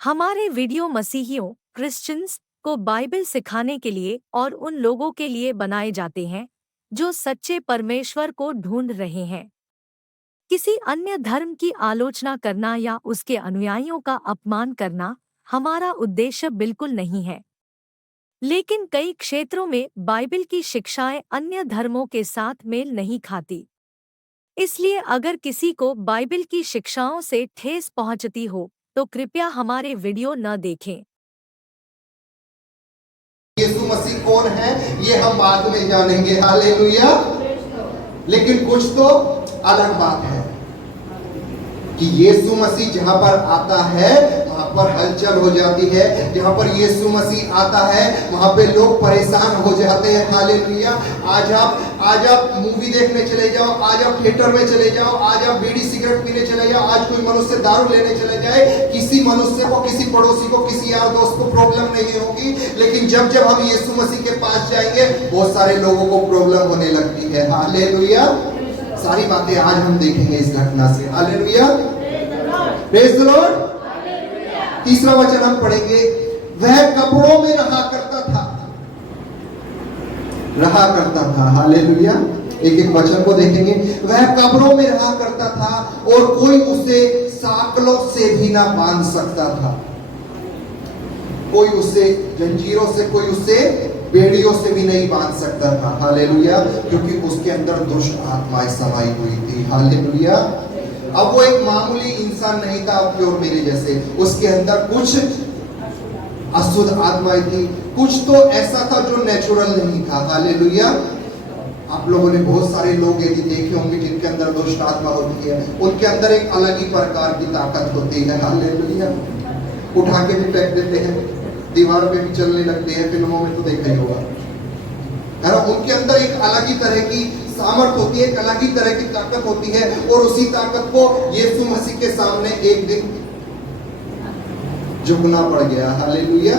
हमारे video मसीहियों Christians को Bible सिखाने के लिए और उन लोगों के लिए बनाए जाते हैं जो सच्चे परमेश्वर को ढूंढ रहे हैं। किसी अन्य धर्म की आलोचना करना या उसके अनुयायियों का अपमान करना हमारा उद्देश्य बिल्कुल नहीं है। लेकिन कई क्षेत्रों में बाइबल की शिक्षाएं अन्य धर्मों के साथ मेल नहीं खाती। इसलिए अगर किसी को बाइबल की शिक्षाओं से ठेस पहुंचती हो तो कृपया हमारे वीडियो न देखें। यीशु मसीह कौन है ये हम बाद में जानेंगे, हालेलुया। लेकिन कुछ तो अलग बात है कि यीशु मसीह जहां पर आता है वहां पर हलचल हो जाती है। जहां पर यीशु मसीह आता है वहां पे लोग परेशान हो जाते हैं, हालेलुया। आज आप मूवी देखने चले जाओ, आज आप थिएटर में चले जाओ, आज आप बीड़ी सिगरेट पीने चले जाओ, आज कोई मनुष्य दारू लेने चले जाए, किसी मनुष्य को, किसी पड़ोसी को, किसी यार दोस्त को प्रॉब्लम नहीं होगी। लेकिन जब हम यीशु मसीह के पास जाएंगे बहुत सारे लोगों को प्रॉब्लम होने लगती है, हालेलुया। सारी बातें आज हम देखेंगे इस घटना से, हालेलुया, प्रेज द लॉर्ड। तीसरा वचन हम पढ़ेंगे, वह कपड़ों में रहा करता था, हालेलुया। एक वचन को देखेंगे, वह कब्रों में रहा करता था और कोई उसे साकलों से भी ना बांध सकता था। कोई उसे जंजीरों से, कोई उसे बेड़ियों से भी नहीं बांध सकता था, हालेलुया, क्योंकि उसके अंदर दुष्ट आत्माएं समाई हुई थी, हालेलुया। अब वो एक मामूली इंसान नहीं था आपके और मेरे जैसे, उसके अंदर कुछ अशुद्ध आत्माएं थी, कुछ तो ऐसा था जो नेचुरल नहीं था, हालेलुया। आप लोगों ने बहुत सारे लोग यदि देखे होंगे जिनके अंदर दुष्ट आत्मा होती है, उनके अंदर एक अलग ही प्रकार की ताकत होती है, हालेलुया। उठा के भी फेंक देते हैं, दीवार पे भी चलने लगते हैं, फिल्मों में तो देखा ही होगा, है ना। उनके अंदर एक अलग ही तरह की सामर्थ होती है, एक अलग ही तरह की ताकत होती है, और उसी ताकत को यीशु मसीह के सामने एक दिन झुकना पड़ गया, हालेलुया।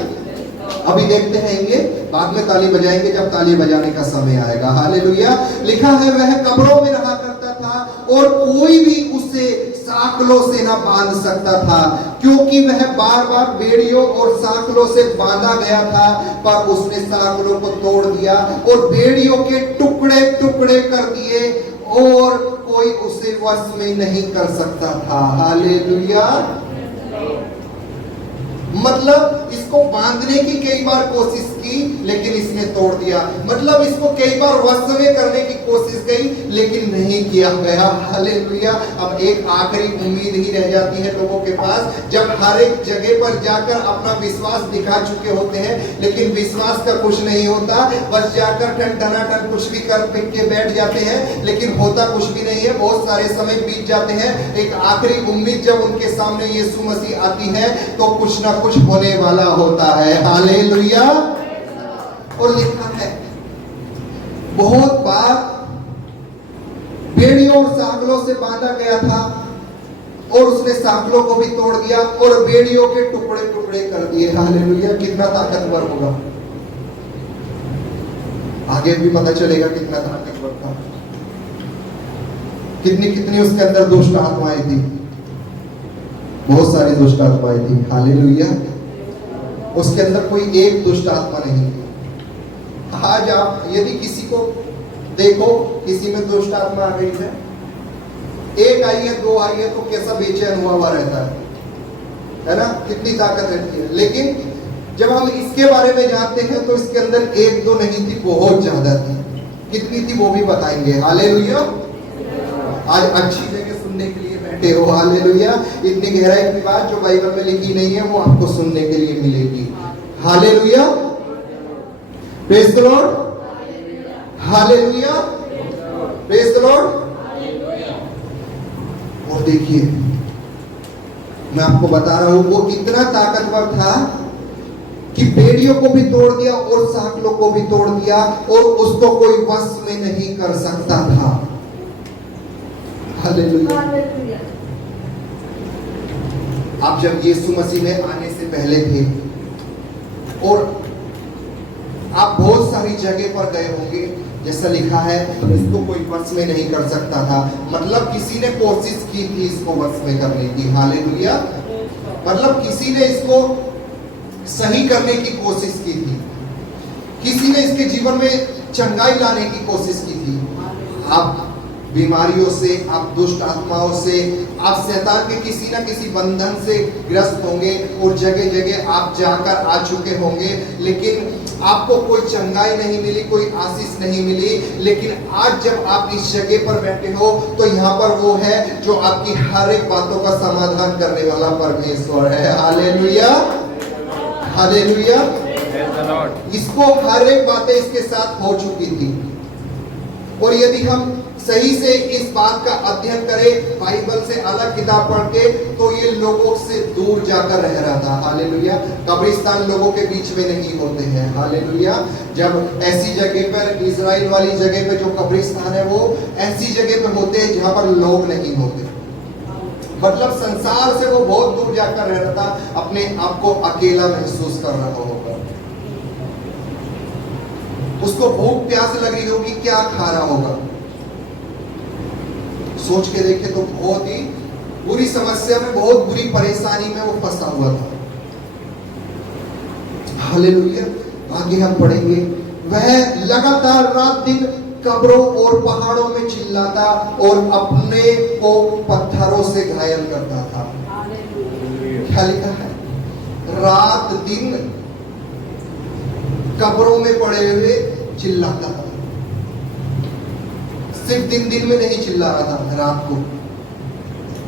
अभी देखते हैं, बाद में ताली बजाएंगे जब ताली बजाने का समय आएगा, हालेलुया। लिखा है, वह कब्रों में रहा करता था और कोई भी उसे साकलों से ना बांध सकता था, क्योंकि वह बार बार बेड़ियों और साकलों से बांधा गया था। पर उसने साकलों को तोड़ दिया और बेड़ियों के टुकड़े टुकड़े कर दिए और कोई उसे वश में नहीं कर सकता था, हालेलुया। मतलब इसको बांधने की कई बार कोशिश की लेकिन इसने तोड़ दिया। मतलब इसको कई बार वश में करने की कोशिश की लेकिन नहीं किया गया, हालेलुया। अब एक आखिरी उम्मीद ही रह जाती है लोगों के पास, जब हर एक जगह पर जाकर अपना विश्वास दिखा चुके होते हैं लेकिन विश्वास का कुछ नहीं होता, बस जाकर टन कुछ भी कर पिट के बैठ जाते हैं लेकिन होता कुछ भी नहीं है। बहुत सारे समय बीत जाते हैं, एक आखिरी उम्मीद जब उनके सामने यीशु मसीह आती है तो कुछ ना कुछ होने वाला होता है, हालेलुया। और लिखा है, बहुत बार बेड़ियों और साकलों से बांधा गया था और उसने साकलों को भी तोड़ दिया और बेड़ियों के टुकड़े टुकड़े कर दिए, हालेलुया। कितना ताकतवर होगा, आगे भी पता चलेगा कितना ताकतवर था। कितनी उसके अंदर दुष्ट आत्माएं थी, बहुत सारी दुष्ट आत्माएं थी, हालेलुया। उसके अंदर कोई एक दुष्ट आत्मा नहीं थी। आज आप यदि किसी को देखो, किसी में दुष्ट आत्मा आ गई है, एक आई है, दो आई है, तो कैसा बेचैन हुआ रहता है ना, कितनी ताकत रहती है। लेकिन जब हम इसके बारे में जानते हैं तो इसके अंदर एक दो नहीं थी, बहुत ज्यादा थी। कितनी थी वो भी बताएंगे, हालेलुया। आज अच्छी जगह सुनने के लिए बैठे हो, हालेलुया। इतनी गहराई की बात जो बाइबल में लिखी नहीं है वो आपको सुनने के लिए मिलेगी, hallelujah, praise the Lord, hallelujah, praise the Lord. और देखिए, मैं आपको बता रहा हूं वो कितना ताकतवर था कि बेड़ियों को भी तोड़ दिया और साकलों को भी तोड़ दिया और उसको कोई वश में नहीं कर सकता था, हालेलुया। आप जब यीशु मसीह में आने से पहले थे और आप बहुत सारी जगह पर गए होंगे, जैसा लिखा है इसको कोई वश में नहीं कर सकता था, मतलब किसी ने कोशिश की थी इसको वश में करने की, हालेलुया। मतलब किसी ने इसको सही करने की कोशिश की थी, किसी ने इसके जीवन में चंगाई लाने की कोशिश की थी। आप बीमारियों से, आप दुष्ट आत्माओं से, आप शैतान के किसी ना किसी बंधन से ग्रस्त होंगे और जगह जगह आप जाकर आ चुके होंगे, लेकिन आपको कोई चंगाई नहीं मिली, कोई आशीष नहीं मिली। लेकिन आज जब आप इस जगह पर बैठे हो तो यहाँ पर वो है जो आपकी हर एक बातों का समाधान करने वाला परमेश्वर है। Hallelujah, hallelujah. इसको हर एक बातें इसके साथ हो चुकी थी। और यदि हम सही से इस बात का अध्ययन करें, बाइबल से अलग किताब पढ़ के, तो ये लोगों से दूर जाकर रह रहा था। हालेलुया। कब्रिस्तान लोगों के बीच में नहीं होते हैं। हालेलुया। जब ऐसी जगह पर, इजराइल वाली जगह पे जो कब्रिस्तान है, वो ऐसी जगह पे होते हैं जहां पर लोग नहीं होते। मतलब संसार से वो बहुत दूर जाकर रह रहा था, अपने आप को अकेला महसूस कर रहा होगा। उसको भूख प्यास लगी होगी, क्या खा रहा होगा। सोच के देखे तो बहुत ही बुरी समस्या में, बहुत बुरी परेशानी में वो फंसा हुआ था। हालेलुया। आगे हम पढ़ेंगे, वह लगातार रात दिन कब्रों और पहाड़ों में चिल्लाता और अपने को पत्थरों से घायल करता था। क्या लिखा है? रात दिन कब्रों में पड़े हुए चिल्लाता था। सिर्फ दिन में नहीं चिल्ला रहा था, रात को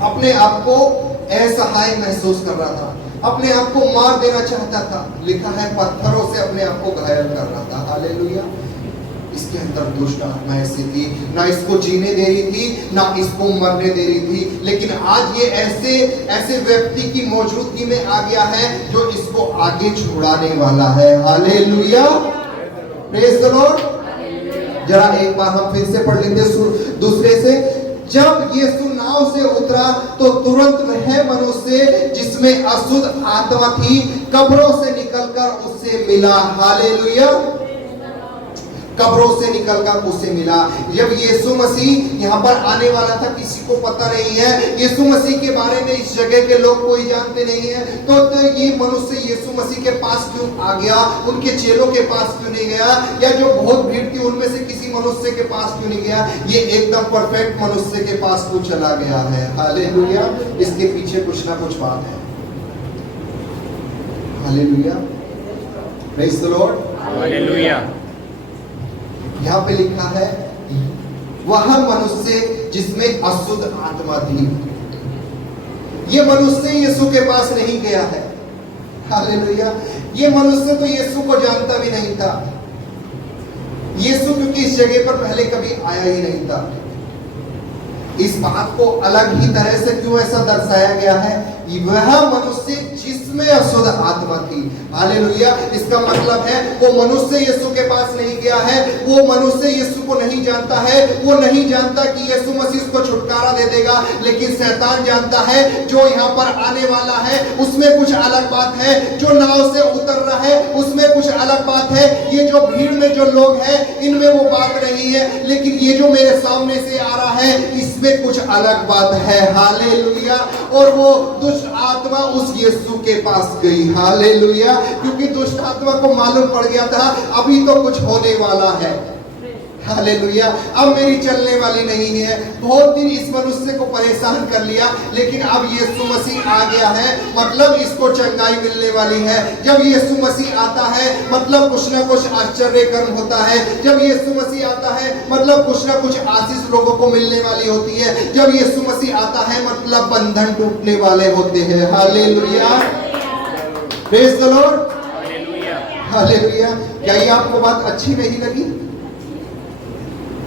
अपने आप को असहाय महसूस कर रहा था, अपने आप को मार देना चाहता था। लिखा है पत्थरों से अपने आप को घायल कर रहा था। हालेलुया। इसके अंदर दुष्ट आत्मा ऐसी थी, ना इसको जीने दे रही थी, ना इसको मरने दे रही थी। लेकिन आज ये ऐसे व्यक्ति की मौजूदगी में आ गया है जो इसको आगे छुड़ाने वाला है। Hallelujah, praise the Lord. जरा एक बार हम फिर से पढ़ लेते दूसरे से। जब यीशु नाव से उतरा तो तुरंत वह मनुष्य जिसमें अशुद्ध आत्मा थी कब्रों से निकलकर उससे मिला। हालेलुया। कब्रों से निकलकर उसे मिला। जब यीशु मसीह यहाँ पर आने वाला था, किसी को पता नहीं है। यीशु मसीह के बारे में इस जगह के लोग कोई जानते नहीं है। तो ये मनुष्य यीशु मसीह के पास क्यों आ गया? उनके चेलों के पास क्यों नहीं गया? या जो बहुत भीड़ थी उनमें से किसी मनुष्य के पास क्यों नहीं गया? ये एकदम परफेक्ट मनुष्य के पास क्यों चला गया है? हालेलुया। इसके पीछे कुछ ना कुछ बात है। Hallelujah, praise the Lord. Hallelujah. यहाँ पे लिखा है वह मनुष्य जिसमें अशुद्ध आत्मा थी। ये मनुष्य यीशु के पास नहीं गया है। हालेलुया। ये मनुष्य तो यीशु को जानता भी नहीं था। यीशु क्योंकि इस जगह पर पहले कभी आया ही नहीं था। इस बात को अलग ही तरह से क्यों ऐसा दर्शाया गया है? वह मनुष्य जिसमें अशुद्ध आत्मा थी। हालेलुया। इसका मतलब है वो मनुष्य यीशु के पास नहीं गया है, वो मनुष्य यीशु को नहीं जानता है, वो नहीं जानता कि यीशु मसीह उसको छुटकारा दे देगा। लेकिन शैतान जानता है जो यहाँ पर आने वाला है उसमें कुछ अलग बात है, जो नाव से उतर रहा है उसमें कुछ अलग बात है, ये जो भीड़ में जो लोग हैं इनमें वो बात नहीं है, लेकिन ये जो मेरे सामने से आ रहा है इसमें कुछ अलग बात है। हालेलुया। और वो दुष्ट आत्मा उस यीशु के पास गई। हालेलुया। क्योंकि दुष्ट आत्मा को मालूम पड़ गया था अभी तो कुछ होने वाला है। हालेलुया। अब मेरी चलने वाली नहीं है। बहुत दिन इस मनुष्य को परेशान कर लिया, लेकिन अब यीशु मसीह आ गया है, मतलब इसको चंगाई मिलने वाली है। जब यीशु मसीह आता है मतलब कुछ ना कुछ आश्चर्य कर्म होता है। जब यीशु मसीह आता है मतलब कुछ ना कुछ आशीष लोगों को मिलने वाली होती है। जब यीशु मसीह आता है मतलब बंधन टूटने वाले होते हैं। Hallelujah, praise the Lord. Hallelujah. क्या ये आपको बात अच्छी नहीं लगी?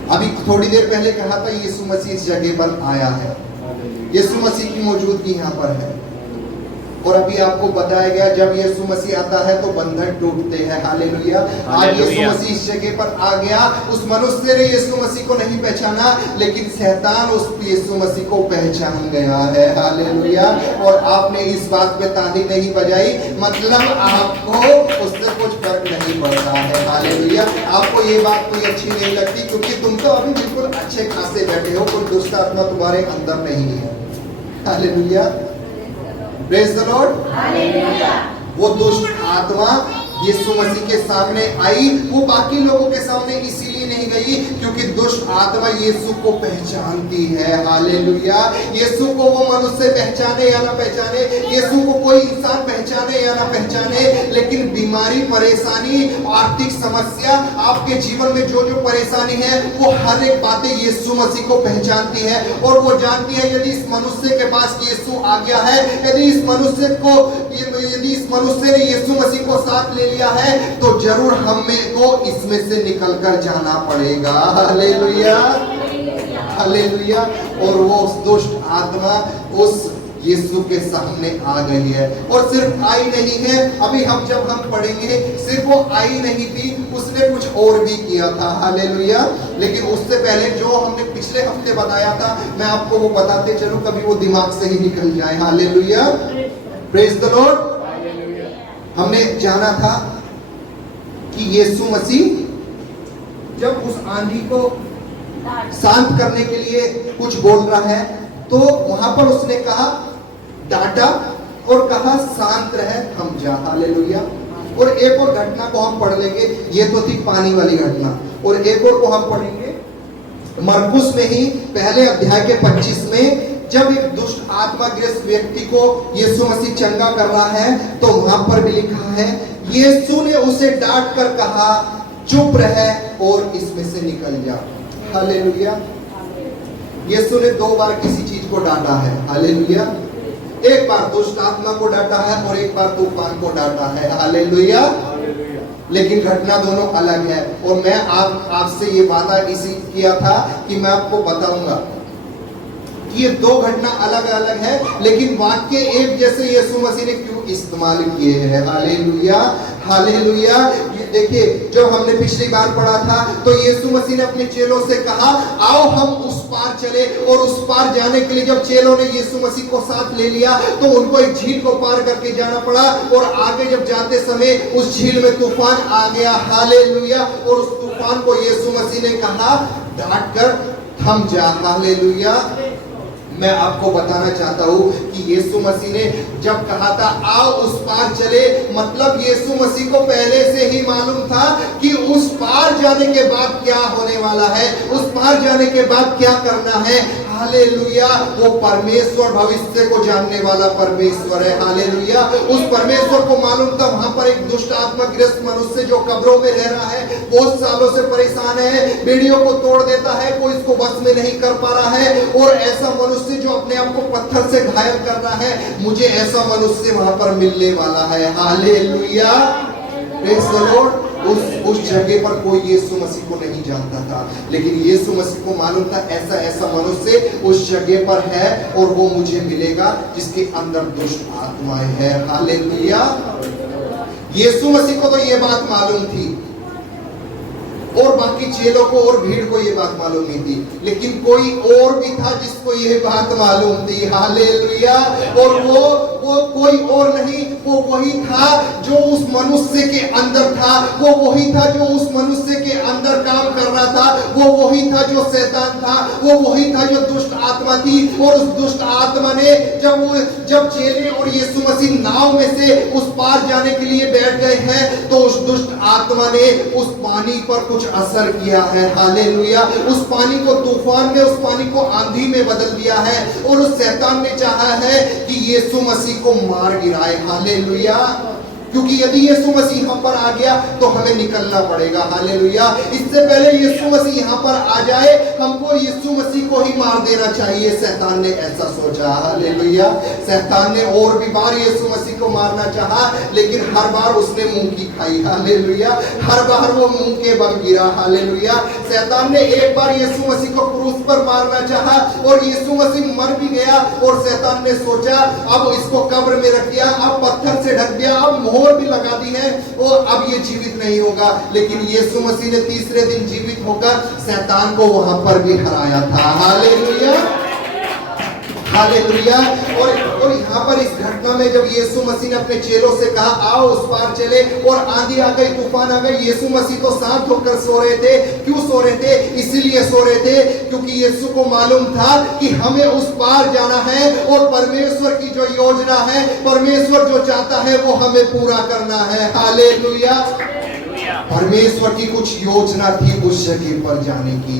अभी थोड़ी देर पहले कहा था यीशु मसीह इस जगह पर आया है, यीशु मसीह की मौजूदगी यहाँ पर है। और अभी आपको बताया गया जब यीशु मसीह आता है तो बंधन टूटते हैं। हालेलुया। आज यीशु मसीह इस जगह पर आ गया। उस मनुष्य ने यीशु मसीह को नहीं पहचाना, लेकिन शैतान उस यीशु मसीह को पहचान गया है। हालेलुया। और आपने इस बात पे ताली नहीं बजाई, मतलब आपको उससे कुछ फर्क नहीं पड़ता है। हालेलुया। आपको ये बात कोई अच्छी नहीं लगती क्योंकि तुम तो अभी बिल्कुल अच्छे खासे बैठे हो, कोई दुष्ट आत्मा तुम्हारे अंदर नहीं है। हालेलुया। Praise the Lord. वो दुष्ट आत्मा यीशु मसीह के सामने आई, वो बाकी लोगों के सामने इसीलिए नहीं गई क्योंकि दुष्ट आत्मा यीशु को पहचानती है। हालेलुया। यीशु को वो मनुष्य पहचाने या ना पहचाने, यीशु को कोई इंसान पहचाने या ना पहचाने, लेकिन बीमारी, परेशानी, आर्थिक समस्या, आपके जीवन में जो जो परेशानी है, वो हर एक बातें यीशु मसीह को पहचानती है और वो जानती है यदि इस मनुष्य के पास यीशु आ गया है, यदि इस मनुष्य ने यीशु मसीह को साथ ले लिया है, तो जरूर हमें को इसमें से निकलकर जाना पड़ेगा। Hallelujah, hallelujah. और वो उस दुष्ट आत्मा उस यीशु के सामने आ गई है, और सिर्फ आई नहीं है, अभी जब हम पढ़ेंगे, सिर्फ वो आई नहीं थी, उसने कुछ और भी किया था। हालेलुया। लेकिन उससे पहले जो हमने पिछले हफ्ते बताया था, मैं आपको वो बताते चलूं, कभी वो दिमाग से ही निकल जाए। Hallelujah, praise the Lord. हमने जाना था कि यीशु मसीह जब उस आंधी को शांत करने के लिए कुछ बोल रहा है, तो वहां पर उसने कहा, डांटा और कहा शांत रहे, थम जा। हालेलुया। और एक और घटना को हम पढ़ लेंगे, ये तो थी पानी वाली घटना, और एक और को हम पढ़ेंगे मरकुस में ही पहले अध्याय के 25 में, जब एक दुष्ट आत्मा ग्रस्त व्यक्ति को यीशु मसीह चंगा कर रहा है, तो वहां पर भी लिखा है, यीशु ने उसे डांट कर कहा, चुप रहे और इसमें से निकल जा। हालेलुया। यीशु ने 2 बार किसी चीज को डांटा है। हालेलुया। एक बार दुष्ट आत्मा को डांटा है और एक बार तूफान को डांटा है। हालेलुया। लेकिन घटना दोनों अलग है, और मैं आपसे ये वादा इसी किया था कि मैं आपको बताऊंगा ये 2 घटना अलग अलग है, लेकिन वाक्य एक जैसे यीशु मसीह ने क्यों इस्तेमाल किए हैं। Hallelujah, hallelujah. ये देखिए, जब हमने पिछली बार पढ़ा था, तो यीशु मसीह ने अपने चेलों से कहा, आओ हम उस पार चले, और उस पार जाने के लिए जब चेलों ने यीशु मसीह को साथ ले लिया, तो उनको एक झील को पार करके जाना पड़ा, और आगे जब जाते समय उस झील में तूफान आ गया। हालेलुया। और उस तूफान को यीशु मसीह ने कहा, डांट कर थम जा। हालेलुया। मैं आपको बताना चाहता हूं कि यीशु मसीह ने जब कहा था आओ उस पार चले, मतलब यीशु मसीह को पहले से ही मालूम था कि उस पार जाने के बाद क्या होने वाला है, उस पार जाने के बाद क्या करना है। हालेलुया। वो परमेश्वर भविष्य को जानने वाला परमेश्वर है। हालेलुया। उस परमेश्वर को मालूम था वहां पर एक दुष्ट आत्मा ग्रस्त मनुष्य जो कब्रों में रह रहा है, बहुत सालों से परेशान है, बेड़ियों को तोड़ देता है, कोई इसको बस में नहीं कर पा रहा है, और ऐसा मनुष्य जो अपने आप को पत्थर से घायल कर रहा है, मुझे ऐसा मनुष्य वहां पर मिलने वाला है। Hallelujah, praise the Lord. उस जगह पर कोई यीशु मसीह को नहीं जानता था, लेकिन यीशु मसीह को मालूम था ऐसा मनुष्य उस जगह पर है, और वो मुझे मिलेगा जिसके अंदर दुष्ट आत्माएं हैं। हालेलुया। यीशु मसीह को तो ये बात मालूम थी, और बाकी चेलों को और भीड़ को ये बात मालूम नहीं थी, लेकिन कोई और भी था जिसको ये बात मालूम थी। हालेलुया। और वो कोई और नहीं, वो वही था जो उस मनुष्य के अंदर था, वो वही था जो उस मनुष्य के अंदर काम कर रहा था, वो वही था जो शैतान था, वो वही था जो दुष्ट आत्मा थी। और उस दुष्ट आत्मा ने जब चेले और यीशु मसीह नाव में से उस पार जाने के लिए बैठ गए हैं, तो उस दुष्ट आत्मा ने उस पानी पर कुछ असर किया है। हालेलुया। उस पानी को तूफान में, उस पानी को आंधी में बदल दिया है, और उस शैतान ने चाहा है कि यीशु मसीह को मार गिराए। हालेलुया। क्योंकि यदि यीशु मसीह यहाँ पर आ गया तो हमें निकलना पड़ेगा। हालेलुया। इससे पहले यीशु मसीह यहाँ पर आ जाए, हमको यीशु मसीह को ही मार देना चाहिए। शैतान ने ऐसा सोचा। हालेलुया। शैतान ने और भी बार यीशु मसीह को मारना चाहा, लेकिन हर बार उसने मुंह की खाई। हालेलुया। हर बार वो मुंह के बल गिरा। हालेलुया। शैतान ने एक बार यीशु मसीह को क्रूस पर मारना चाहा, और यीशु मसीह मर भी गया, और शैतान ने सोचा अब इसको कब्र में रख दिया, अब पत्थर से ढक दिया, अब मोहर भी लगा दी है, और अब ये जीवित नहीं होगा। लेकिन यीशु मसीह ने तीसरे दिन जीवित होकर शैतान को वहां पर भी हराया था। Hallelujah, hallelujah. और यहाँ पर इस घटना में जब यीशु मसीह ने अपने चेलों से कहा आओ उस पार चले, और आंधी आ गई, तूफान आ गई, यीशु मसीह तो शांत होकर सो रहे थे। क्यों सो रहे थे? इसीलिए सो रहे थे क्योंकि यीशु को मालूम था कि हमें उस पार जाना है, और परमेश्वर की जो योजना है, परमेश्वर जो चाहता है वो हमें पूरा करना है। हालेलुया। परमेश्वर की कुछ योजना थी उस जगह पर जाने की।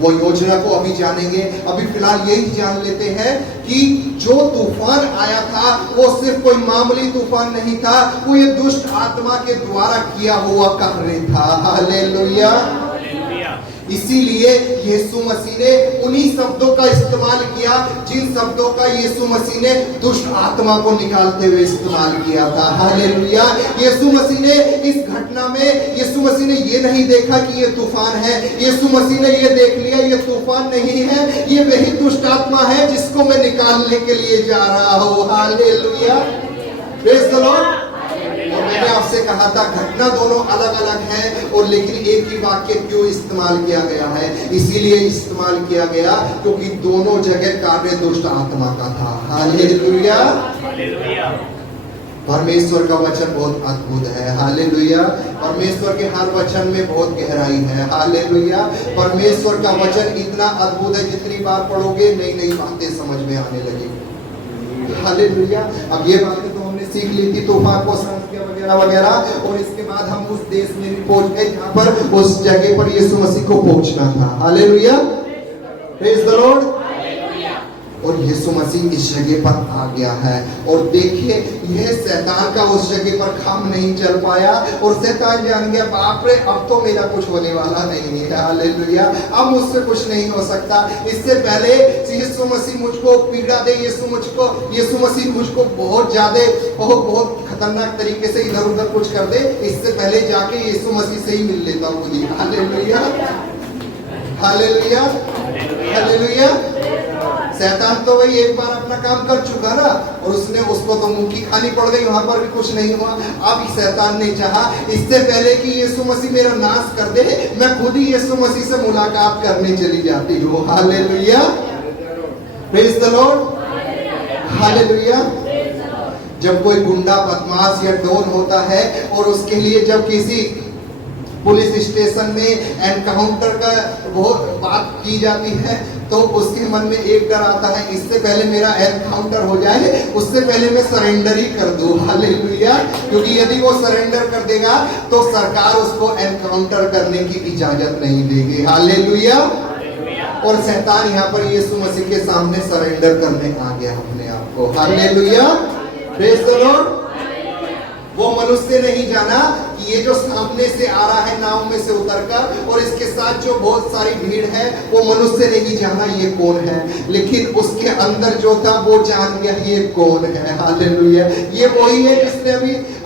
वो योजना को अभी जानेंगे। अभी फिलहाल यही जान लेते हैं कि जो तूफान आया था वो सिर्फ कोई मामूली तूफान नहीं था, वो ये दुष्ट आत्मा के द्वारा किया हुआ कार्य था। हालेलुया। इसीलिए यीशु मसीह ने उन्हीं शब्दों का इस्तेमाल किया जिन शब्दों का यीशु मसीह ने दुष्ट आत्मा को निकालते हुए इस्तेमाल किया था। हालेलुया। यीशु मसीह ने इस घटना में, यीशु मसीह ने ये नहीं देखा कि ये तूफान है, यीशु मसीह ने ये देख लिया ये तूफान नहीं है, ये वही दुष्ट आत्मा है जिसको मैं निकालने के लिए जा रहा हूँ। हालेलुया। Praise the Lord. और मैंने आपसे कहा था घटना दोनों अलग अलग हैं, और लेकिन एक ही वाक्य क्यों इस्तेमाल किया गया है? इसीलिए इस्तेमाल किया गया क्योंकि दोनों जगह कार्य दुष्ट आत्मा का था। हालेलुया। परमेश्वर का वचन बहुत अद्भुत है। हालेलुया। परमेश्वर के हर वचन में बहुत गहराई है। हालेलुया। परमेश्वर का वचन इतना अद्भुत है, जितनी बार पढ़ोगे नई नई बातें समझ में आने लगेगी। हालेलुया। अब ये बातें तो हमने सीख ली थी, तूफान को शांत किया वगैरह वगैरह, और इसके बाद हम उस देश में भी पहुंच गए जहां पर उस जगह पर यीशु मसीह को पहुंचना था। हालेलुया। Praise the Lord. और यीशु मसीह इस जगह पर आ गया है, और देखिए यह शैतान का उस जगह पर काम नहीं चल पाया, और शैतान जान गया बाप रे अब तो मेरा कुछ होने वाला नहीं है। हालेलुया। अब मुझसे कुछ नहीं हो सकता। इससे पहले यीशु मसीह मुझको पीड़ा दे, यीशु मसीह मुझको बहुत ज्यादा बहुत खतरनाक तरीके से इधर उधर कुछ कर दे, इससे पहले जाके यीशु मसीह से ही मिल लेता हूँ खुद ही। हालेलुया। हालेलुया। हालेलुया। शैतान तो वही एक बार अपना काम कर चुका ना, और उसको तो मुंह की खानी पड़ गई, वहां पर भी कुछ नहीं हुआ। अब शैतान ने चाहा इससे पहले कि यीशु मसीह मेरा नाश कर दे, मैं खुद ही यीशु मसीह से मुलाकात करने चली जाती हूँ। Hallelujah. Praise the Lord. Hallelujah. जब कोई गुंडा बदमाश या डॉन होता है, और उसके लिए जब किसी पुलिस स्टेशन में एनकाउंटर का बहुत बात की जाती है, तो उसके मन में एक डर आता है, इससे पहले मेरा एनकाउंटर हो जाए, उससे पहले मैं सरेंडर ही कर दूं। हालेलुया। क्योंकि यदि वो सरेंडर कर देगा तो सरकार उसको एनकाउंटर करने की इजाजत नहीं देगी। हालेलुया। और शैतान यहाँ पर यीशु मसीह के सामने सरेंडर करने आ गया अपने आप को। हालेलुया। Praise the Lord. वो मनुष्य नहीं जाना कि ये जो सामने से आ रहा है नाव में से उतरकर, और इसके साथ जो बहुत सारी भीड़ है, वो मनुष्य नहीं जाना ये कौन है, लेकिन उसके अंदर जो था वो जान गया ये कौन है। हालेलुया। ये वही है जिसने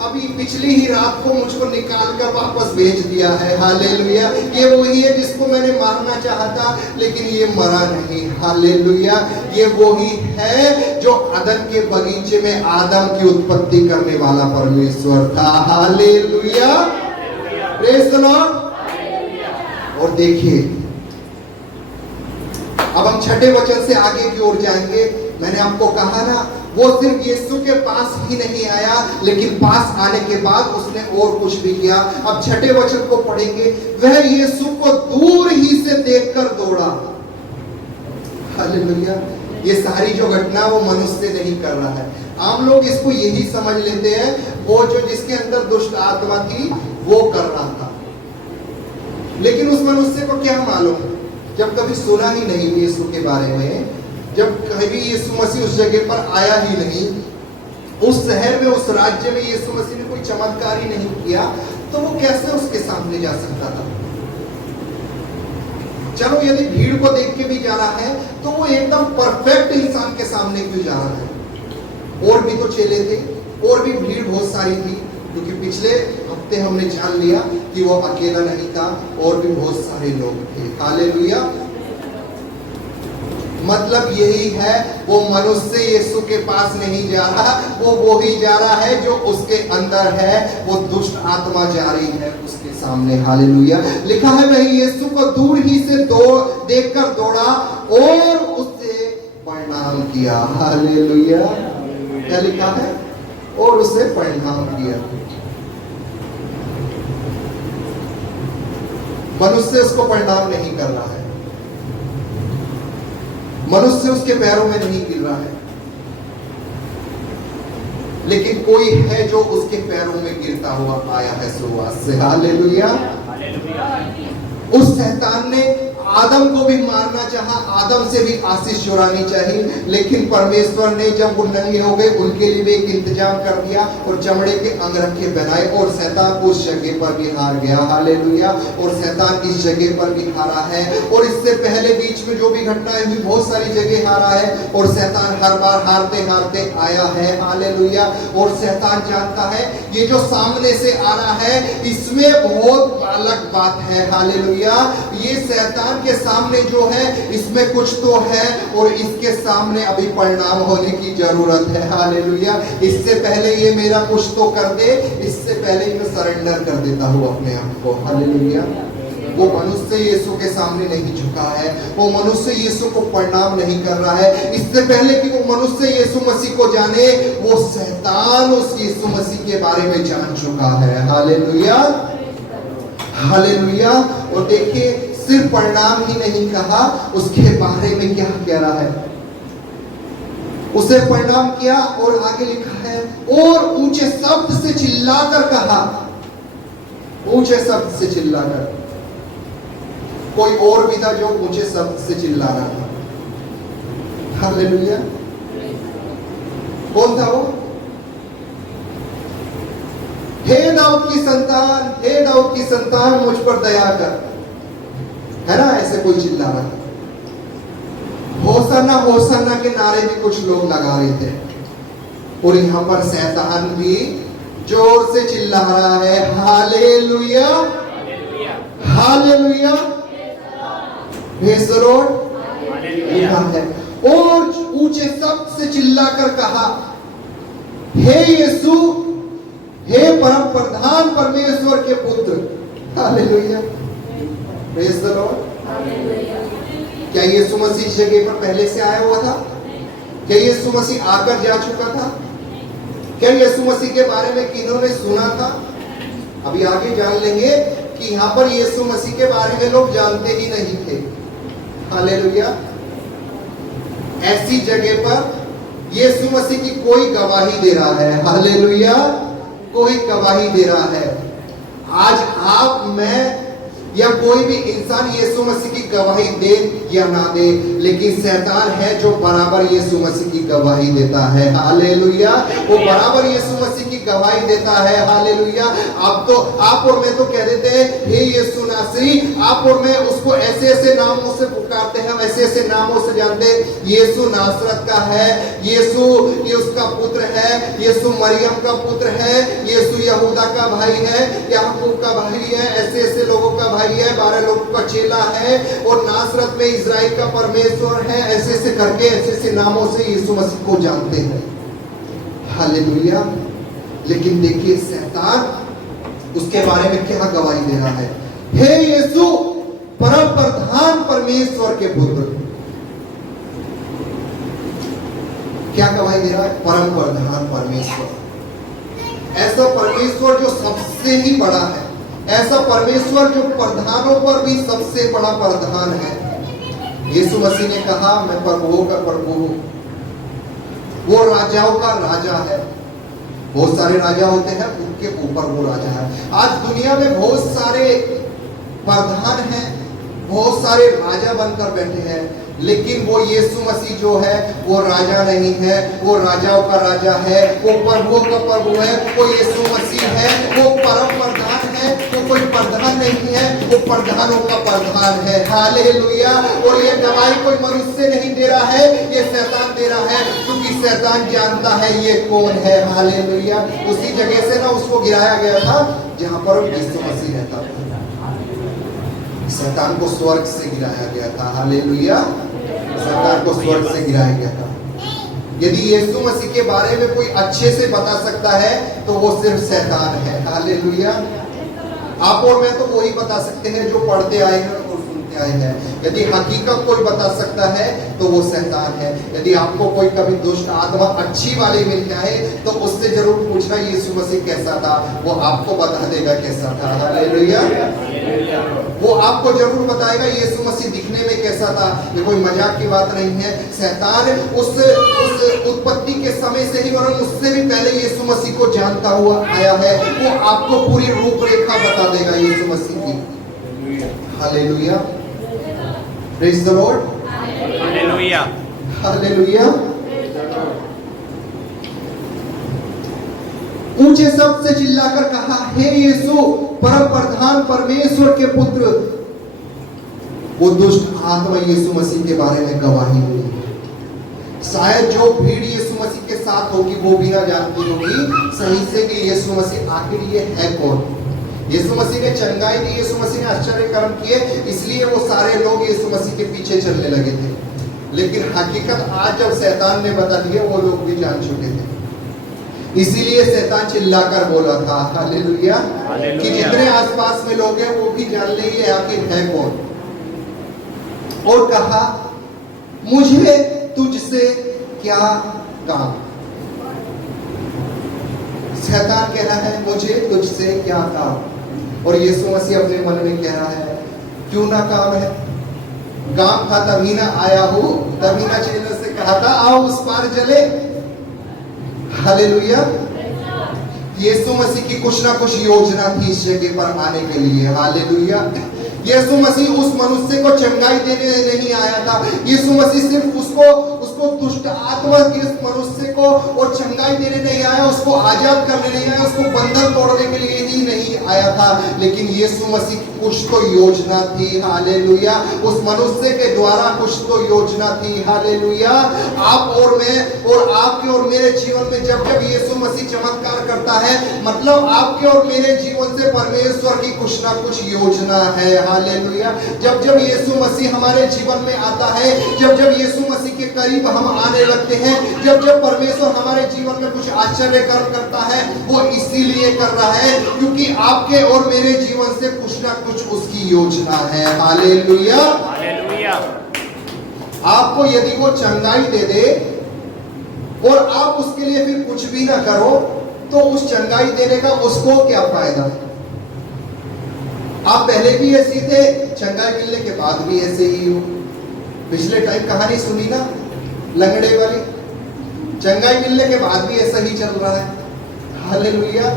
अभी पिछली ही रात को मुझको निकाल कर वापस भेज दिया है। हालेलुया। ये वही है जिसको मैंने मारना चाहा था, लेकिन ये मरा नहीं। हालेलुया। ये वही है जो अदन के बगीचे में आदम की उत्पत्ति करने वाला परमेश्वर था। हालेलुया। Praise the Lord. और देखिए अब हम छठे वचन से आगे की ओर जाएंगे। मैंने आपको कहा ना, वो सिर्फ यीशु के पास ही नहीं आया, लेकिन पास आने के बाद उसने और कुछ भी किया। अब छठे वचन को पढ़ेंगे। वह यीशु को दूर ही से देखकर दौड़ा। हालेलुया। ये सारी जो घटना वो मनुष्य नहीं कर रहा है। आम लोग इसको यही समझ लेते हैं, वो जो जिसके अंदर दुष्ट आत्मा थी वो कर रहा था, लेकिन उस मनुष्य को क्या मालूम, जब कभी सुना ही नहीं यीशु के बारे में, जब कभी यीशु मसीह उस जगह पर आया ही नहीं, उस शहर में उस राज्य में यीशु मसीह ने कोई चमत्कार ही नहीं किया, तो वो कैसे उसके सामने जा सकता था? चलो यदि भीड़ को देख के भी जा रहा है तो वो एकदम परफेक्ट इंसान के सामने क्यों जा रहा है? और भी तो चेले थे, और भी भीड़ बहुत सारी थी, क्योंकि पिछले हफ्ते हमने जान लिया कि वो अकेला नहीं था, और भी बहुत सारे लोग थे। हालेलुया। मतलब यही है, वो मनुष्य यीशु के पास नहीं जा रहा, वो ही जा रहा है जो उसके अंदर है, वो दुष्ट आत्मा जा रही है उसके सामने। हालेलुया। लिखा है वही यीशु को दूर ही से देखकर दौड़ा और उससे बढ़ना परिणाम किया। हालेलुया। क्या लिखा है? और उसे परिणाम किया। मनुष्य उसको परिणाम नहीं कर रहा है, मनुष्य उसके पैरों में नहीं गिर रहा है, लेकिन कोई है जो उसके पैरों में गिरता हुआ आया है शुरुआत से। हालेलुया। उस शैतान ने आदम को भी मारना चाहा, आदम से भी आशीष चुरानी चाहिए, लेकिन परमेश्वर ने जब वो नंगे हो गए उनके लिए भी एक इंतजाम कर दिया और चमड़े के अंगरखे बनाए और शैतान उस जगह पर भी हार गया। हालेलुया। और शैतान इस जगह पर भी हारा है, और इससे पहले बीच में जो भी घटनाएं हुई बहुत सारी जगह हारा है, और शैतान हर बार हारते हारते आया है। हालेलुया। और शैतान जानता है ये जो सामने से आ रहा है इसमें बहुत अलग बात है। हालेलुया। ये शैतान के सामने जो है इसमें कुछ तो है, और इसके सामने अभी परिणाम होने की जरूरत है। हालेलुया। इससे पहले ये मेरा कुछ तो कर दे, इससे पहले मैं सरेंडर कर देता हूँ अपने आप को। हालेलुया। वो मनुष्य यीशु के सामने नहीं झुका है, वो मनुष्य यीशु को प्रणाम नहीं कर रहा है। इससे पहले कि वो मनुष्य यीशु मसीह को जाने, वो शैतान उस यीशु मसीह के बारे में जान चुका है। हालेलुया। हालेलुया। और देखिए, सिर्फ परिणाम ही नहीं कहा, उसके बारे में क्या कह रहा है, उसे परिणाम किया और आगे लिखा है और ऊंचे शब्द से चिल्लाकर कहा। ऊंचे शब्द से चिल्लाकर, कोई और भी था जो ऊंचे शब्द से चिल्ला रहा था। हालेलुया। कौन था वो? हे दाऊद की संतान, हे दाऊद की संतान, मुझ पर दया कर, है ना? ऐसे कोई चिल्ला रहा था। होसन्ना होसन्ना के नारे भी कुछ लोग लगा रहे थे, और यहां पर शैतान भी जोर से चिल्ला रहा है। Hallelujah. Hallelujah. Praise the Lord. लिखा है और ऊंचे शब्द से चिल्लाकर कहा, हे यीशु, हे परम प्रधान परमेश्वर के पुत्र। हालेलुया। Praise the Lord. क्या यीशु मसीह इस जगह पर पहले से आया हुआ था? क्या यीशु मसीह आकर जा चुका था? क्या यीशु मसीह के बारे में किन्हों ने सुना था? अभी आगे जान लेंगे कि यहाँ पर यीशु मसीह के बारे में लोग जानते ही नहीं थे। हालेलुया। ऐसी जगह पर यीशु मसीह की कोई गवाही दे रहा है। हालेलुया। कोई गवाही दे रहा है। आज आप, मैं या कोई भी इंसान यीशु मसीह की गवाही दे या ना दे, लेकिन शैतान है जो बराबर यीशु मसीह की गवाही देता है। हालेलुया। वो बराबर यीशु मसीह की गवाही देता है। हालेलुया। अब तो आप और मैं तो कह देते हैं, हे यीशु नासरी, आप और मैं उसको ऐसे ऐसे नामों से पुकारते हैं, ऐसे ऐसे नामों से जानते हैं। यीशु नासरत का है, यीशु ये उसका पुत्र है, यीशु मरियम का पुत्र है, यीशु यहूदा का भाई है, याकूब का भाई है, ऐसे ऐसे लोगों का भाई है, 12 लोगों का चेला है, और नासरत में इजराइल का परमेश्वर है। ऐसे ऐसे करके ऐसे ऐसे नामों से यीशु मसीह को जानते हैं। हालेलुया। लेकिन देखिए शैतान उसके बारे में क्या गवाही दे रहा है? हे यीशु, परम प्रधान परमेश्वर के पुत्र। क्या गवाही दे रहा है? परम प्रधान परमेश्वर, ऐसा परमेश्वर जो सबसे ही बड़ा है, ऐसा परमेश्वर जो प्रधानों पर भी सबसे बड़ा प्रधान है। यीशु मसीह ने कहा, मैं प्रभुओं का प्रभु हूं। वो राजाओं का राजा है। बहुत सारे राजा होते हैं, उनके ऊपर वो राजा है। आज दुनिया में बहुत सारे प्रधान हैं, बहुत सारे राजा बनकर बैठे हैं, लेकिन वो यीशु मसीह जो है वो राजा नहीं है, वो राजाओं का राजा है, वो प्रभुओं का प्रभु है, वो यीशु मसीह है, वो परम प्रधान है, वो कोई प्रधान नहीं है, वो प्रधानों का प्रधान है। हालेलुया। और ये गवाही कोई मनुष्य नहीं दे रहा है, ये शैतान दे रहा है, क्योंकि शैतान जानता है ये कौन है। हालेलुया। उसी जगह से ना उसको गिराया गया था जहां पर यीशु मसीह रहता था। शैतान को स्वर्ग से गिराया गया था। हालेलुया। शैतान को स्वर्ग से गिराया गया था। यदि यीशु मसीह के बारे में कोई अच्छे से बता सकता है तो वो सिर्फ शैतान है। हालेलुया। आप और मैं तो वही बता सकते हैं जो पढ़ते आए हैं और सुनते क्या है। यदि हकीकत कोई बता सकता है तो वो शैतान है। यदि आपको कोई कभी दुष्ट आत्मा अच्छी वाली मिल जाए तो उससे जरूर पूछना यीशु मसीह कैसा था, वो आपको बता देगा कैसा था। हालेलुया। वो आपको जरूर बताएगा यीशु मसीह दिखने में कैसा था। ये कोई मजाक की बात नहीं है। शैतान उस उत्पत्ति के समय से ही वरन उससे भी पहले यीशु मसीह को जानता हुआ आया है। वो आपको पूरी रूपरेखा बता देगा यीशु मसीह की। Hallelujah, praise the Lord, hallelujah, hallelujah. ऊंचे शब्द से चिल्लाकर कहा, हे यीशु परम प्रधान परमेश्वर के पुत्र। वो दुष्ट आत्मा यीशु मसीह के बारे में गवाही हुई। शायद जो भीड़ यीशु मसीह के साथ होगी वो भी ना जानती होगी सही से कि यीशु मसीह आखिर ये है कौन। यीशु मसीह ने चंगाई दी, यीशु मसीह ने आश्चर्य कर्म किए, इसलिए वो सारे लोग यीशु मसीह के पीछे चलने लगे थे। लेकिन हकीकत आज जब शैतान ने बता दिया वो लोग भी जान चुके थे। इसीलिए शैतान चिल्लाकर बोला था, हालेलुया, कि जितने आसपास में लोग हैं वो भी जान लेंगे आखिर है कौन। और कहा, मुझे तुझसे क्या काम। शैतान कह रहा है मुझे तुझसे क्या काम। और यीशु मसीह अपने मन में कह रहा है क्यों ना काम है। काम था तभी ना आया हूं, तभी ना चेलों से कहा था आओ उस पार चले। हालेलुया। यीशु मसीह की कुछ ना कुछ योजना थी इस जगह पर आने के लिए। हालेलुया। यीशु मसीह उस मनुष्य को चंगाई देने नहीं आया था। यीशु मसीह सिर्फ उसको दुष्ट आत्मा के इस मनुष्य को और चंगाई देने नहीं आया, उसको आजाद करने नहीं आया, उसको बंधन तोड़ने के लिए ही नहीं आया था। लेकिन यीशु मसीह की कुछ तो योजना थी। हालेलुया। उस मनुष्य के द्वारा कुछ तो योजना थी। हालेलुया। आप और मैं और आपके और मेरे जीवन में जब जब यीशु मसीह चमत्कार करता है, मतलब आपके और मेरे जीवन से परमेश्वर की कुछ ना कुछ योजना है। हालेलुया। जब जब यीशु मसीह हमारे जीवन में आता है, जब जब यीशु मसीह के करीब हम आने लगते हैं, जब जब परमेश्वर हमारे जीवन में कुछ आश्चर्य कर्म करता है, वो इसीलिए कर रहा है क्योंकि आपके और मेरे जीवन से कुछ ना कुछ उसकी योजना है। Hallelujah, hallelujah. आपको यदि वो चंगाई दे दे और आप उसके लिए फिर कुछ भी ना करो तो उस चंगाई देने का उसको क्या फायदा। आप पहले भी ऐसे थे, चंगाई मिलने के बाद भी ऐसे ही हो। पिछले टाइम कहानी सुनी ना लंगड़े वाली, चंगाई मिलने के बाद भी ऐसा ही चल रहा है। हालेलुया।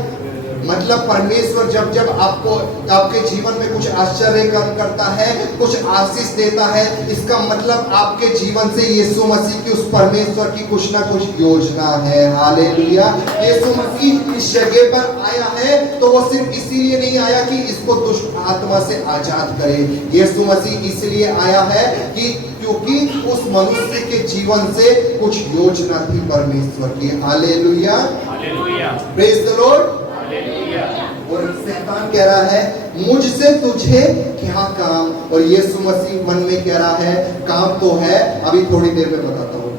मतलब परमेश्वर जब जब आपको आपके जीवन में कुछ आश्चर्य कर्म करता है, कुछ आशीष देता है, इसका मतलब आपके जीवन से यीशु मसीह की उस परमेश्वर की कुछ ना कुछ योजना है। हालेलुया। यीशु मसीह इस जगह पर आया है तो वो सिर्फ इसीलिए नहीं आया कि इसको दुष्ट आत्मा से आजाद करे। यीशु मसीह इसलिए आया है कि क्योंकि उस मनुष्य के जीवन से कुछ योजना थी परमेश्वर की। Hallelujah, hallelujah, praise the Lord. Hallelujah. और शैतान कह रहा है मुझसे तुझे क्या काम। और यीशु मसीह मन में कह रहा है काम तो है, अभी थोड़ी देर में बताता हूं।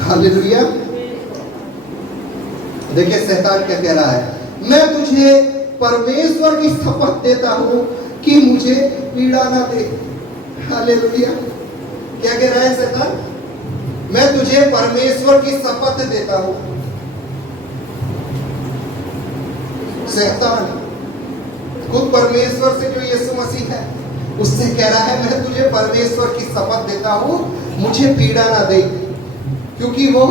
हालेलुया। देखिए शैतान क्या कह रहा है, मैं तुझे परमेश्वर की शपथ देता हूं कि मुझे पीड़ा ना दे। हालेलुया। क्या कह रहा है शैतान, मैं तुझे परमेश्वर की शपथ देता हूं। शैतान खुद परमेश्वर से जो यीशु मसीह है उससे कह रहा है मैं तुझे परमेश्वर की शपथ देता हूं मुझे पीड़ा ना दे। क्योंकि वो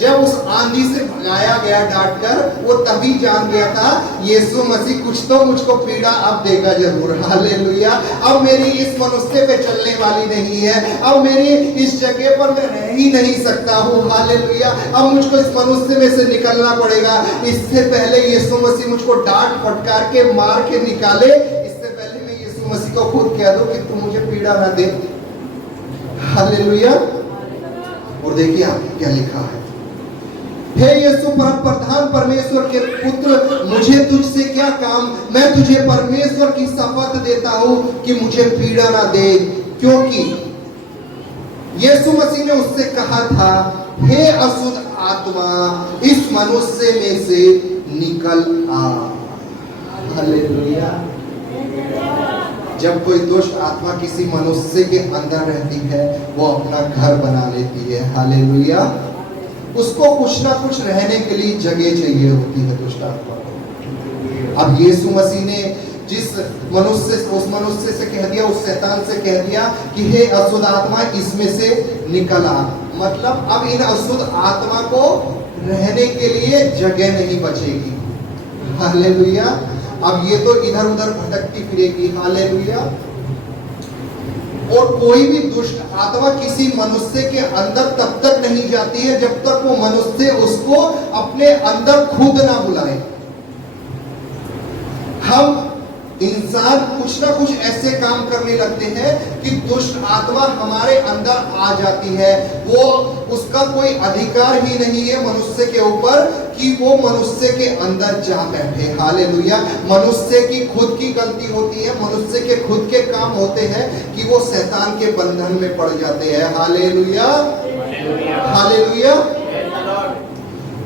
जब उस आंधी से भगाया गया डांट कर, वो तभी जान गया था यीशु मसीह कुछ तो मुझको पीड़ा अब देगा जरूर। हालेलुया। अब मेरी इस मनुष्य पे चलने वाली नहीं है, अब मेरी इस जगह पर मैं रह ही नहीं सकता हूँ। हालेलुया। अब मुझको इस मनुष्य में से निकलना पड़ेगा। इससे पहले यीशु मसीह मुझको डांट फटकार के मार के निकाले, इससे पहले मैं यीशु मसीह को खुद कह दूं कि तू मुझे पीड़ा ना दे। हालेलुया। और देखिए आपने क्या लिखा है, हे यीशु परम प्रधान परमेश्वर के पुत्र, मुझे तुझसे क्या काम। मैं तुझे परमेश्वर की शपथ देता हूं कि मुझे पीड़ा ना दे। क्योंकि यीशु मसीह ने उससे कहा था, हे अशुद्ध आत्मा इस मनुष्य में से निकल आ। हालेलुया। जब कोई दुष्ट आत्मा किसी मनुष्य के अंदर रहती है, वो अपना घर बना लेती है। हालेलुया। उसको कुछ ना कुछ रहने के लिए जगह चाहिए होती है दुष्ट आत्मा को। अब यीशु मसीह ने जिस उस मनुष्य से कह दिया, उस शैतान से कह दिया कि हे अशुद्ध आत्मा, इसमें से निकल आ। मतलब अब इन अशुद्ध आत्मा को रहने के लिए जगह नहीं बचेगी। हालेलुया। अब ये तो इधर उधर भटकती फिरेगी। हालेलुया। और कोई भी दुष्ट आत्मा किसी मनुष्य के अंदर तब तक नहीं जाती है जब तक वो मनुष्य उसको अपने अंदर खुद ना बुलाए। हम इंसान कुछ ना कुछ ऐसे काम करने लगते हैं कि दुष्ट आत्मा हमारे अंदर आ जाती है। वो उसका कोई अधिकार ही नहीं है मनुष्य के ऊपर कि वो मनुष्य के अंदर जा बैठे। हालेलुया। मनुष्य की खुद की गलती होती है, मनुष्य के खुद के काम होते हैं कि वो शैतान के बंधन में पड़ जाते हैं। हालेलुया। हालेलुया।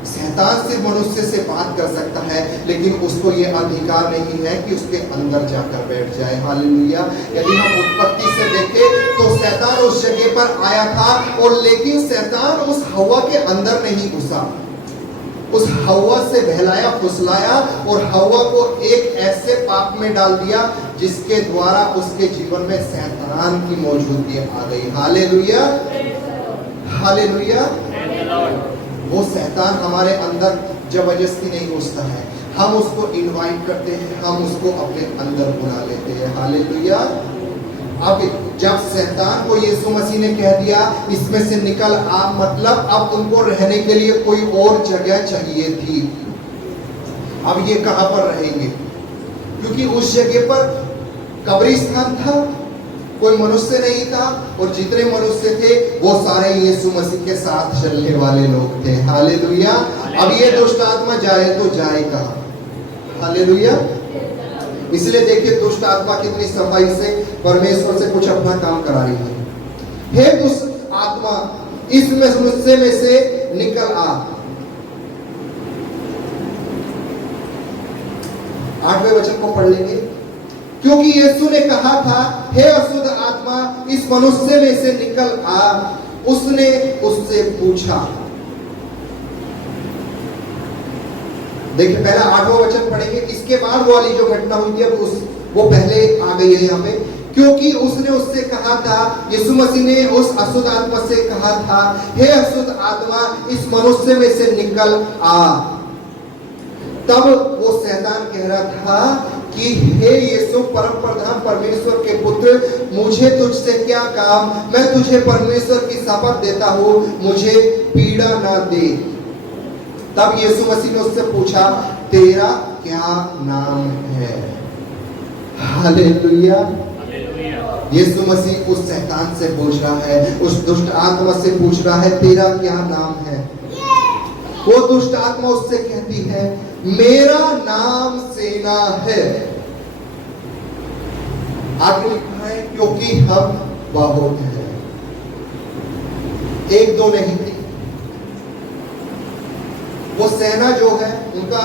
शैतान सिर्फ मनुष्य से बात कर सकता है, लेकिन उसको ये अधिकार नहीं है कि उसके अंदर जाकर बैठ जाए। हालेलुया। यदि हम उत्पत्ति से देखें तो शैतान उस जगह पर आया था, और लेकिन शैतान उस हवा के अंदर नहीं घुसा। उस हवा से बहलाया फुसलाया और हवा को एक ऐसे पाप में डाल दिया जिसके द्वारा उसके जीवन में शैतान की मौजूदगी आ गई। हालेलुया। हालेलुया। वो शैतान हमारे अंदर जबरदस्ती नहीं घुसता है, हम उसको इनवाइट करते हैं, हम उसको अपने अंदर बुला लेते हैं। हालेलुया। अब जब शैतान को यीशु मसीह ने कह दिया इसमें से निकल आ, मतलब अब उनको रहने के लिए कोई और जगह चाहिए थी। अब ये कहां पर रहेंगे? क्योंकि उस जगह पर कब्रिस्तान था, कोई मनुष्य नहीं था, और जितने मनुष्य थे वो सारे यीशु मसीह के साथ चलने वाले लोग थे। हालेलुया। अब ये दुष्ट आत्मा जाए तो जाए कहां? हालेलुया। इसलिए देखिए दुष्ट आत्मा कितनी सफाई से परमेश्वर से कुछ अपना काम करा रही है। हे दुष्ट आत्मा, इस मनुष्य में से निकल आ। 8वें वचन को पढ़ लेंगे। क्योंकि यीशु ने कहा था, हे अशुद्ध आत्मा, इस मनुष्य में से निकल आ। उसने उससे पूछा। देखिए पहला 8वां वचन पढ़ेंगे, इसके बाद वाली जो घटना हुई थी अब वो पहले आ गई है यहाँ पे। क्योंकि उसने उससे कहा था, यीशु मसीह ने उस अशुद्ध आत्मा से कहा था, हे अशुद्ध आत्मा, इस मनुष्य में से निकल आ। तब वो शैतान कह रहा था कि हे यीशु परम प्रधान परमेश्वर के पुत्र, मुझे तुझसे क्या काम, मैं तुझे परमेश्वर की शपथ देता हूँ, मुझे पीड़ा ना दे। तब यीशु मसीह ने उससे पूछा, तेरा क्या नाम है? हालेलुया। यीशु मसीह उस शैतान से पूछ रहा है, उस दुष्ट आत्मा से पूछ रहा है, तेरा क्या नाम है? वो दुष्ट आत्मा उससे कहती है, मेरा नाम सेना है। आगे लिखा है, क्योंकि हम बहुत हैं। एक दो नहीं थी। वो सेना जो है उनका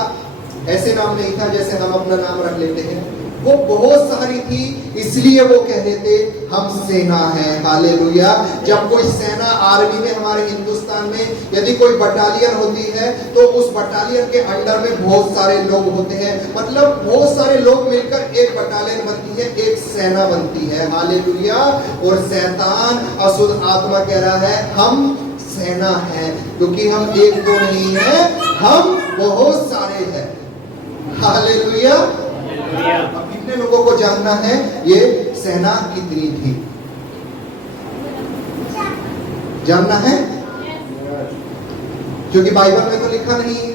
ऐसे नाम नहीं था जैसे हम अपना नाम रख लेते हैं, वो बहुत सारी थी, इसलिए वो कह रहे थे हम सेना है। हालेलुया। जब कोई सेना आर्मी में हमारे हिंदुस्तान में यदि कोई बटालियन होती है तो उस बटालियन के अंडर में बहुत सारे लोग होते हैं, मतलब बहुत सारे लोग मिलकर एक बटालियन बनती है, एक सेना बनती है। हालेलुया। और शैतान अशुद्ध आत्मा कह रहा है हम सेना है, क्योंकि हम एक दो नहीं है, हम बहुत सारे हैं। हालेलुया। अब कितने लोगों को जानना है ये सेना कितनी थी? जानना है? क्योंकि बाइबल में तो लिखा नहीं है।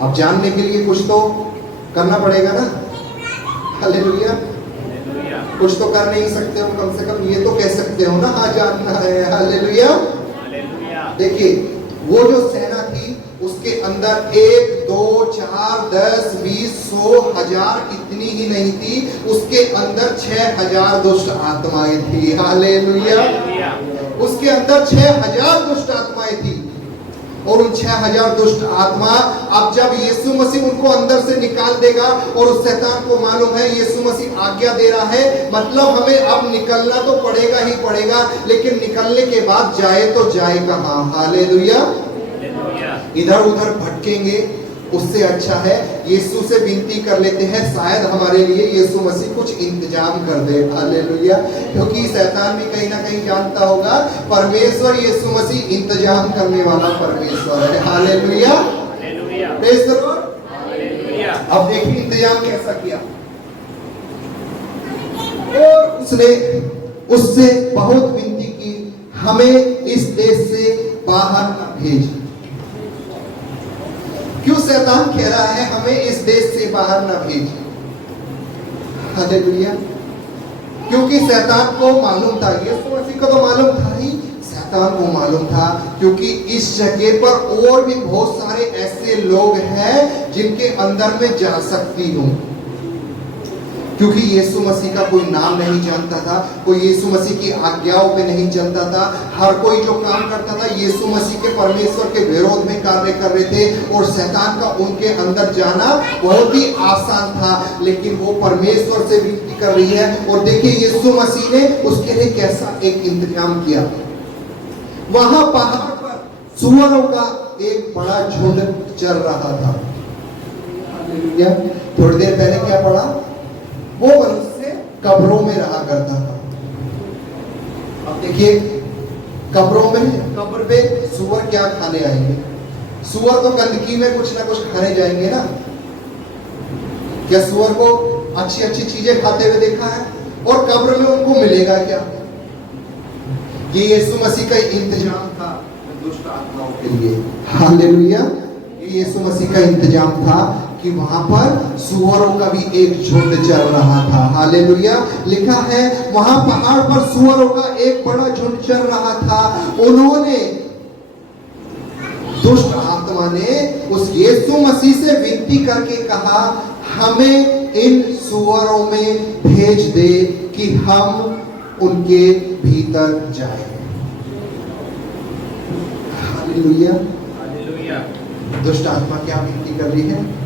अब जानने के लिए कुछ तो करना पड़ेगा ना। हालेलुया। कुछ तो कर नहीं सकते हो, कम से कम ये तो कह सकते हो ना, हाँ जानना है। हालेलुया। देखिए वो जो सेना थी उसके अंदर 1 2 4 10 20 100 1000 इतनी ही नहीं थी, उसके अंदर 6000 दुष्ट आत्माएं थी। हालेलुया। उसके अंदर 6000 दुष्ट आत्माएं थी। और उन 6000 दुष्ट आत्मा, अब जब यीशु मसीह उनको अंदर से निकाल देगा और उस शैतान को मालूम है यीशु मसीह आज्ञा दे रहा है, मतलब हमें अब निकलना तो पड़ेगा ही पड़ेगा, लेकिन निकलने के बाद जाए तो जाए कहां? हालेलुया। इधर उधर भटकेंगे, उससे अच्छा है यीशु से विनती कर लेते हैं, शायद हमारे लिए यीशु मसीह कुछ इंतजाम कर दे। हालेलुया। क्योंकि शैतान भी कहीं ना कहीं जानता होगा परमेश्वर यीशु मसीह इंतजाम करने वाला परमेश्वर है। हालेलुया। Praise the Lord. अब देखिए इंतजाम कैसा किया, और उसने उससे बहुत विनती की, हमें इस देश से बाहर न भेज। क्यों शैतान कह रहा है हमें इस देश से बाहर ना भेज? हालेलुया। क्योंकि शैतान को मालूम था, यीशु मसीह को तो मालूम था ही, शैतान को मालूम था, क्योंकि इस जगह पर और भी बहुत सारे ऐसे लोग हैं जिनके अंदर में जा सकती हूं। क्योंकि यीशु मसीह का कोई नाम नहीं जानता था, कोई यीशु मसीह की आज्ञाओं पे नहीं चलता था, हर कोई जो काम करता था यीशु मसीह के परमेश्वर के विरोध में कार्य कर रहे थे, और शैतान का उनके अंदर जाना बहुत ही आसान था। लेकिन वो परमेश्वर से विनती कर रही है, और देखिए यीशु मसीह ने उसके लिए कैसा एक इंतजाम किया। वहां पहाड़ पर सूअरों का एक बड़ा झुंड चल रहा था। थोड़ी देर पहले क्या पढ़ा? वो मनुष्य कब्रों में रहा करता था। अब देखिए कब्रों में, कब्र पे सूअर क्या खाने आएंगे? सूअर तो गंदगी में कुछ ना कुछ खाने जाएंगे ना। क्या सूअर को अच्छी अच्छी चीजें खाते हुए देखा है? और कब्र में उनको मिलेगा क्या? ये यीशु मसीह का इंतजाम था दुष्ट आत्माओं के लिए। हालेलुया। ये यीशु मसीह का इंतजाम था कि वहां पर सूअरों का भी एक झुंड चल रहा था। हालेलुया। लिखा है वहां पहाड़ पर सूअरों का एक बड़ा झुंड चल रहा था। उन्होंने, दुष्ट आत्मा ने उस यीशु मसीह से विनती करके कहा, हमें इन सूअरों में भेज दे कि हम उनके भीतर जाएं। हालेलुया। दुष्ट आत्मा क्या विनती कर रही है?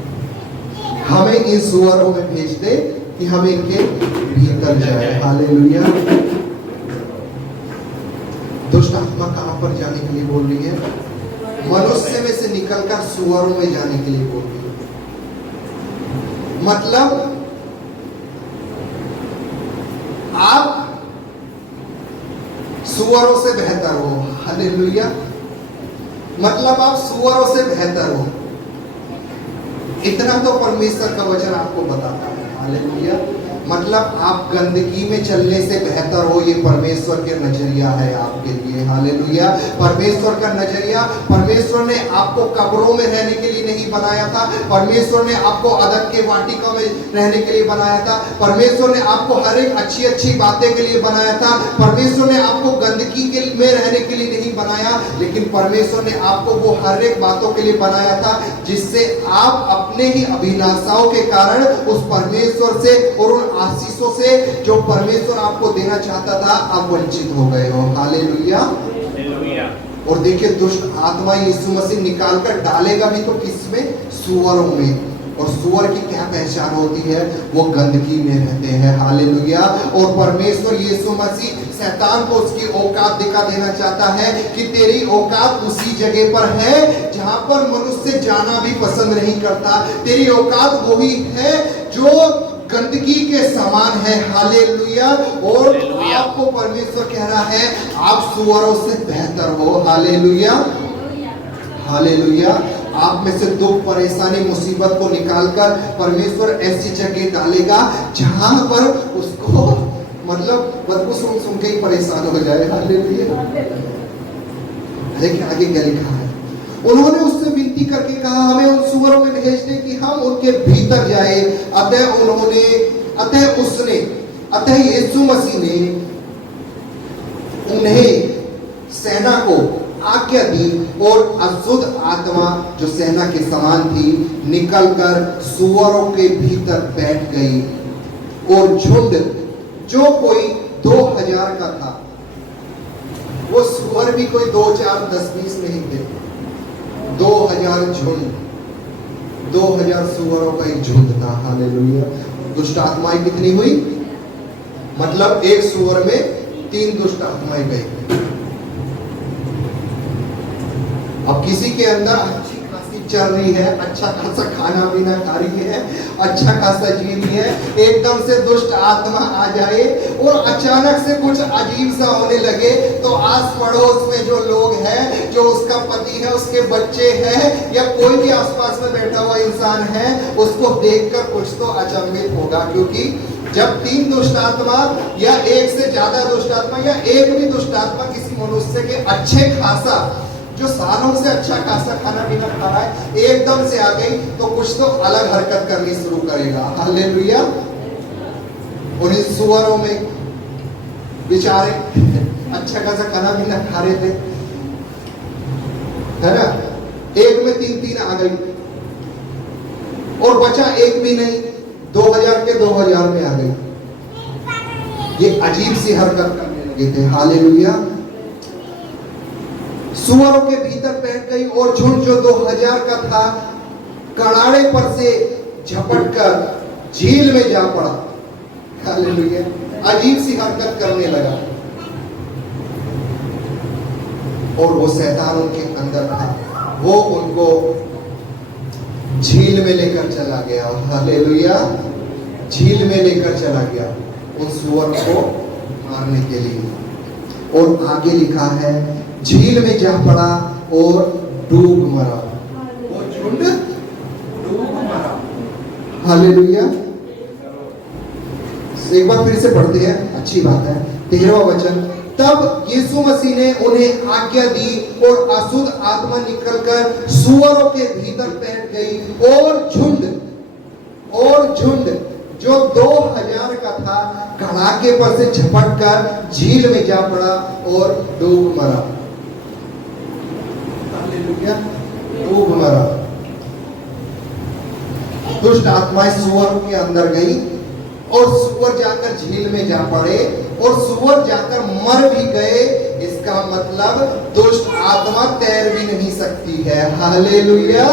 हमें इन सूअरों में भेज दे कि हम इनके भीतर जाए। हालेलुया। दुष्ट आत्मा कहां पर जाने के लिए बोल रही है? मनुष्य में से निकलकर सूअरों में जाने के लिए बोल रही है। मतलब आप सूअरों से बेहतर हो। हालेलुया। मतलब आप सूअरों से बेहतर हो, इतना तो परमेश्वर का वचन आपको बताता है। हालेलुया। मतलब आप गंदगी में चलने से बेहतर हो, ये परमेश्वर के नजरिया है आपके लिए। हालेलुया। परमेश्वर का नजरिया, परमेश्वर ने आपको कब्रों में रहने के लिए नहीं बनाया था, परमेश्वर ने आपको अदन के वाटिका में रहने के लिए बनाया था, परमेश्वर ने आपको हर एक अच्छी अच्छी बातें के लिए बनाया था, परमेश्वर ने आपको गंदगी के में रहने के लिए नहीं बनाया, लेकिन परमेश्वर ने आपको वो हर एक बातों के लिए बनाया था जिससे आप अपने ही अभिलाषाओं के कारण उस परमेश्वर से और उन आशीषों से जो परमेश्वर आपको देना चाहता था आप वंचित हो गए हो। हालेलुया। और देखिए दुष्ट आत्मा यीशु मसीह निकाल कर डालेगा भी तो किसमें? सूअरों में। और सूअर की क्या पहचान होती है? वो गंदगी में रहते हैं। हालेलुया। और परमेश्वर यीशु मसीह शैतान को उसकी औकात दिखा देना चाहता है कि तेरी औकात उसी जगह पर है जहां पर मनुष्य जाना भी पसंद नहीं करता। तेरी औकात वही है जो गंदगी के समान है। हालेलुया। और आपको परमेश्वर कह रहा है आप सूअरों से बेहतर हो। हालेलुया। हालेलुया। आप में से दुख, परेशानी, मुसीबत को निकालकर परमेश्वर ऐसी जगह डालेगा जहां पर उसको मतलब बदबू सुन के ही परेशान हो जाए। हालेलुया। देखिए आगे क्या लिखा है। उन्होंने उससे विनती करके कहा, हमें उन सूअरों में भेज दे कि हम उनके भीतर जाए। अतः यीशु मसीह ने उन्हें, सेना को आज्ञा दी, और अशुद्ध आत्मा जो सेना के समान थी निकलकर सूअरों के भीतर बैठ गई, और झुंड जो कोई 2000 का था, वो सूअर भी कोई 2, 4, 10, 20 नहीं थे, 2000 झुंड, 2000 सुअरों का एक झुंड था। हालेलुया। दुष्ट आत्माएं कितनी हुई? मतलब एक सुअर में 3 दुष्ट आत्माएं गई। अब किसी के अंदर अच्छी खासी चल रही है, अच्छा खासा खाना पीना खा रही है, अच्छा खासा जी रही है, एकदम से दुष्ट आत्मा आ जाए और अचानक से कुछ अजीब सा होने लगे, तो आस पड़ोस में जो लोग हैं, जो उसका पति है, उसके बच्चे हैं, या कोई भी आसपास में बैठा हुआ इंसान है, उसको देखकर कुछ तो अचंभित होगा। क्योंकि जब 3 दुष्ट आत्मा या एक से ज्यादा दुष्ट आत्मा या एक भी दुष्ट आत्मा किसी मनुष्य के अच्छे खासा, जो सालों से अच्छा खासा खाना पीना खा रहा है, एकदम से आ गई, तो कुछ तो अलग हरकत करनी शुरू करेगा। हालेलुया। उन्हीं सुअरों में बेचारे अच्छा खासा खाना पीना खा रहे थे, है ना, एक में 3 आ गई और बचा एक भी नहीं, 2000 के 2000 में आ गई। ये अजीब सी हरकत करने लगे थे। हालेलुया। सुअरों के भीतर बैठ गई और झुंड जो 2000 का था, कड़ाड़े पर से झपटकर झील में जा पड़ा। हालेलुया। अजीब सी हरकत करने लगा और वो शैतान उनके अंदर था, वो उनको झील में लेकर चला गया। हालेलुया। झील में लेकर चला गया उन सुअर को मारने के लिए। और आगे लिखा है, झील में जा पड़ा और डूब मरा। वो झुंड डूब मरा। हालेलुया। एक बार फिर से पढ़ते हैं, अच्छी बात है। 13वां वचन, तब यीशु मसीह ने उन्हें आज्ञा दी और अशुद्ध आत्मा निकलकर सुअरों के भीतर बैठ गई और झुंड जो 2000 का था, कड़ाके पर से झपट कर झील में जा पड़ा और डूब मरा। हालेलुया। डूब मरा। दुष्ट आत्माएं सुअर के अंदर गई और सुअर जाकर झील में जा पड़े और सुअर जाकर मर भी गए। इसका मतलब दुष्ट आत्मा तैर भी नहीं सकती है। हालेलुया।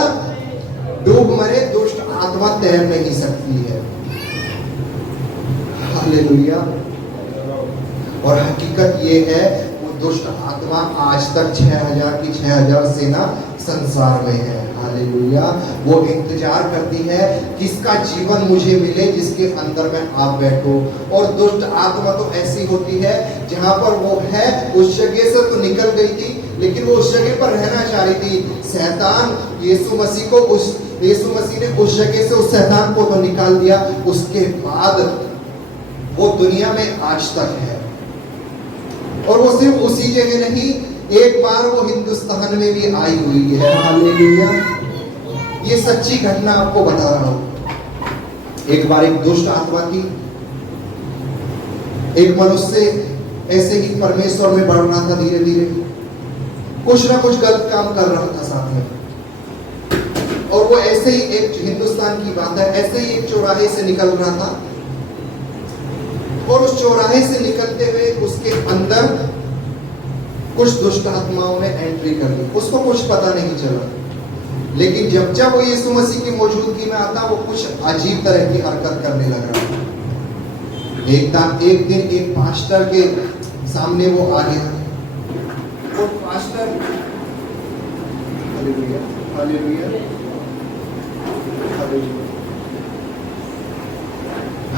डूब मरे, दुष्ट आत्मा तैर नहीं सकती है। हालेलुया। और हकीकत ये है, वो दुष्ट आत्मा आज तक 6000 की 6000 सेना संसार में है। हालेलुया। वो इंतजार करती है किसका जीवन मुझे मिले, जिसके अंदर मैं आप बैठूं। और दुष्ट आत्मा तो ऐसी होती है, जहां पर वो है उस जगह से तो निकल गई थी, लेकिन वो उस जगह पर रहना चाह रही थी। शैतान यीशु मसीह ने उस जगह से उस शैतान को तो निकाल दिया, उसके बाद वो दुनिया में आज तक है। और वो सिर्फ उसी जगह नहीं, एक बार वो हिंदुस्तान में भी आई हुई है। हालेलुया। ये सच्ची घटना आपको बता रहा हूं। एक बार एक दुष्ट आत्मा थी, एक मनुष्य ऐसे ही परमेश्वर में बढ़ रहा था, धीरे धीरे कुछ ना कुछ गलत काम कर रहा था साथ में। और वो ऐसे ही, एक हिंदुस्तान की बात है, ऐसे ही एक चौराहे से निकल रहा था और उस चौराहे से निकलते हुए उसके अंदर कुछ दुष्ट आत्माओं ने एंट्री कर ली। उसको कुछ पता नहीं चला, लेकिन जब वो यीशु मसीह की मौजूदगी में आता, वो कुछ अजीब तरह की हरकत करने लगा। एक दिन एक पास्टर के सामने वो आ गया और पास्टर, हालेलुया हालेलुया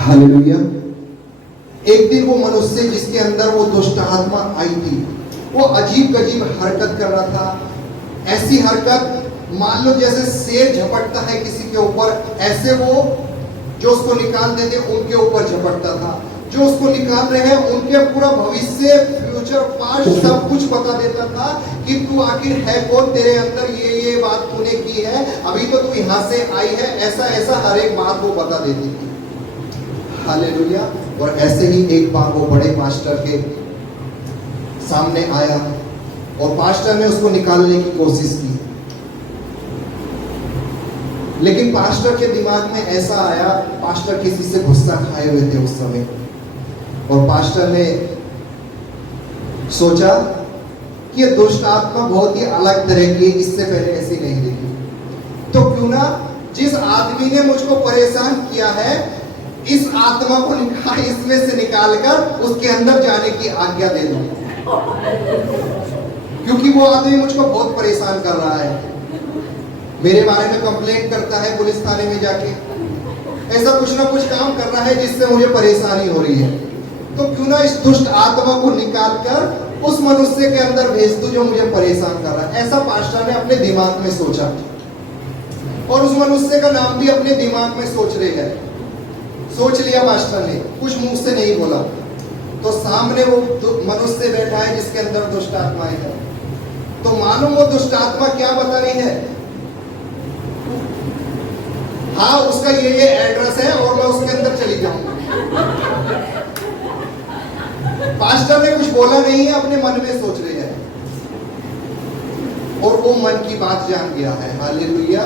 हालेलुया। एक दिन वो मनुष्य जिसके अंदर वो दुष्ट आत्मा आई थी, वो अजीब गजीब हरकत कर रहा था। ऐसी हरकत मान लो जैसे शेर झपटता है किसी के ऊपर, ऐसे वो जो उसको निकाल देते उनके ऊपर झपटता था। जो उसको निकाल रहे हैं उनके पूरा भविष्य, फ्यूचर, पास्ट सब कुछ बता देता था कि तू आखिर है कौन, तेरे अंदर ये बात तूने की है, अभी तो तू यहाँ से आई है, ऐसा ऐसा हर एक बात वो बता देती थी। हालेलुया। और ऐसे ही एक बार वो बड़े पास्टर के सामने आया और पास्टर ने उसको निकालने की कोशिश की, लेकिन पास्टर के दिमाग में ऐसा आया, पास्टर किसी से गुस्सा खाए हुए थे उस समय, और पास्टर ने सोचा कि ये दुष्ट आत्मा बहुत ही अलग तरह की है, इससे पहले ऐसी नहीं देखी। तो क्यों ना जिस आदमी ने मुझको परेशान किया है, इस आत्मा को इसमें से निकालकर उसके अंदर जाने की आज्ञा दे दूं, क्योंकि वो आदमी मुझको बहुत परेशान कर रहा है, मेरे बारे में कंप्लेंट करता है पुलिस थाने में जाके, ऐसा कुछ ना कुछ काम कर रहा है जिससे मुझे परेशानी हो रही है। तो क्यों ना इस दुष्ट आत्मा को निकालकर उस मनुष्य के अंदर भेज दूं जो मुझे परेशान कर रहा है। ऐसा पास्टर ने अपने दिमाग में सोचा, और उस मनुष्य का नाम भी अपने दिमाग में सोच लिया पास्टर ने, कुछ मुंह से नहीं बोला। तो सामने वो मनुष्य बैठा है जिसके अंदर दुष्ट आत्माएं है। तो मालूम वो दुष्ट आत्मा क्या बता रही है? हाँ, उसका ये एड्रेस है और मैं उसके अंदर चली जाऊंगा। पास्टर ने कुछ बोला नहीं है, अपने मन में सोच रहे हैं, और वो मन की बात जान गया है। हालेलुया।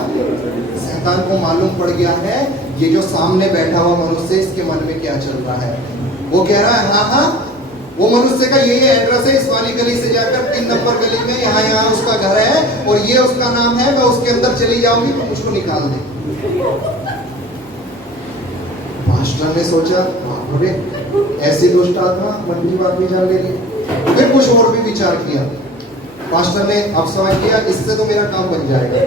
शैतान को मालूम पड़ गया है ये जो सामने बैठा हुआ मनुष्य, इसके मन में क्या चल रहा है। वो कह रहा है हाँ, वो मनुष्य का ये एड्रेस है, इस वाली गली से जाकर 3 नंबर गली में यहाँ उसका घर है, और ये उसका नाम है, मैं उसके अंदर चली जाऊंगी तो मुझको निकाल दे। पास्टर ने सोचा अरे ऐसी दुष्ट आत्मा मन की बात भी जान ले रही। फिर कुछ और भी विचार किया पास्टर ने, अब समझ लिया इससे तो मेरा काम बन जाएगा।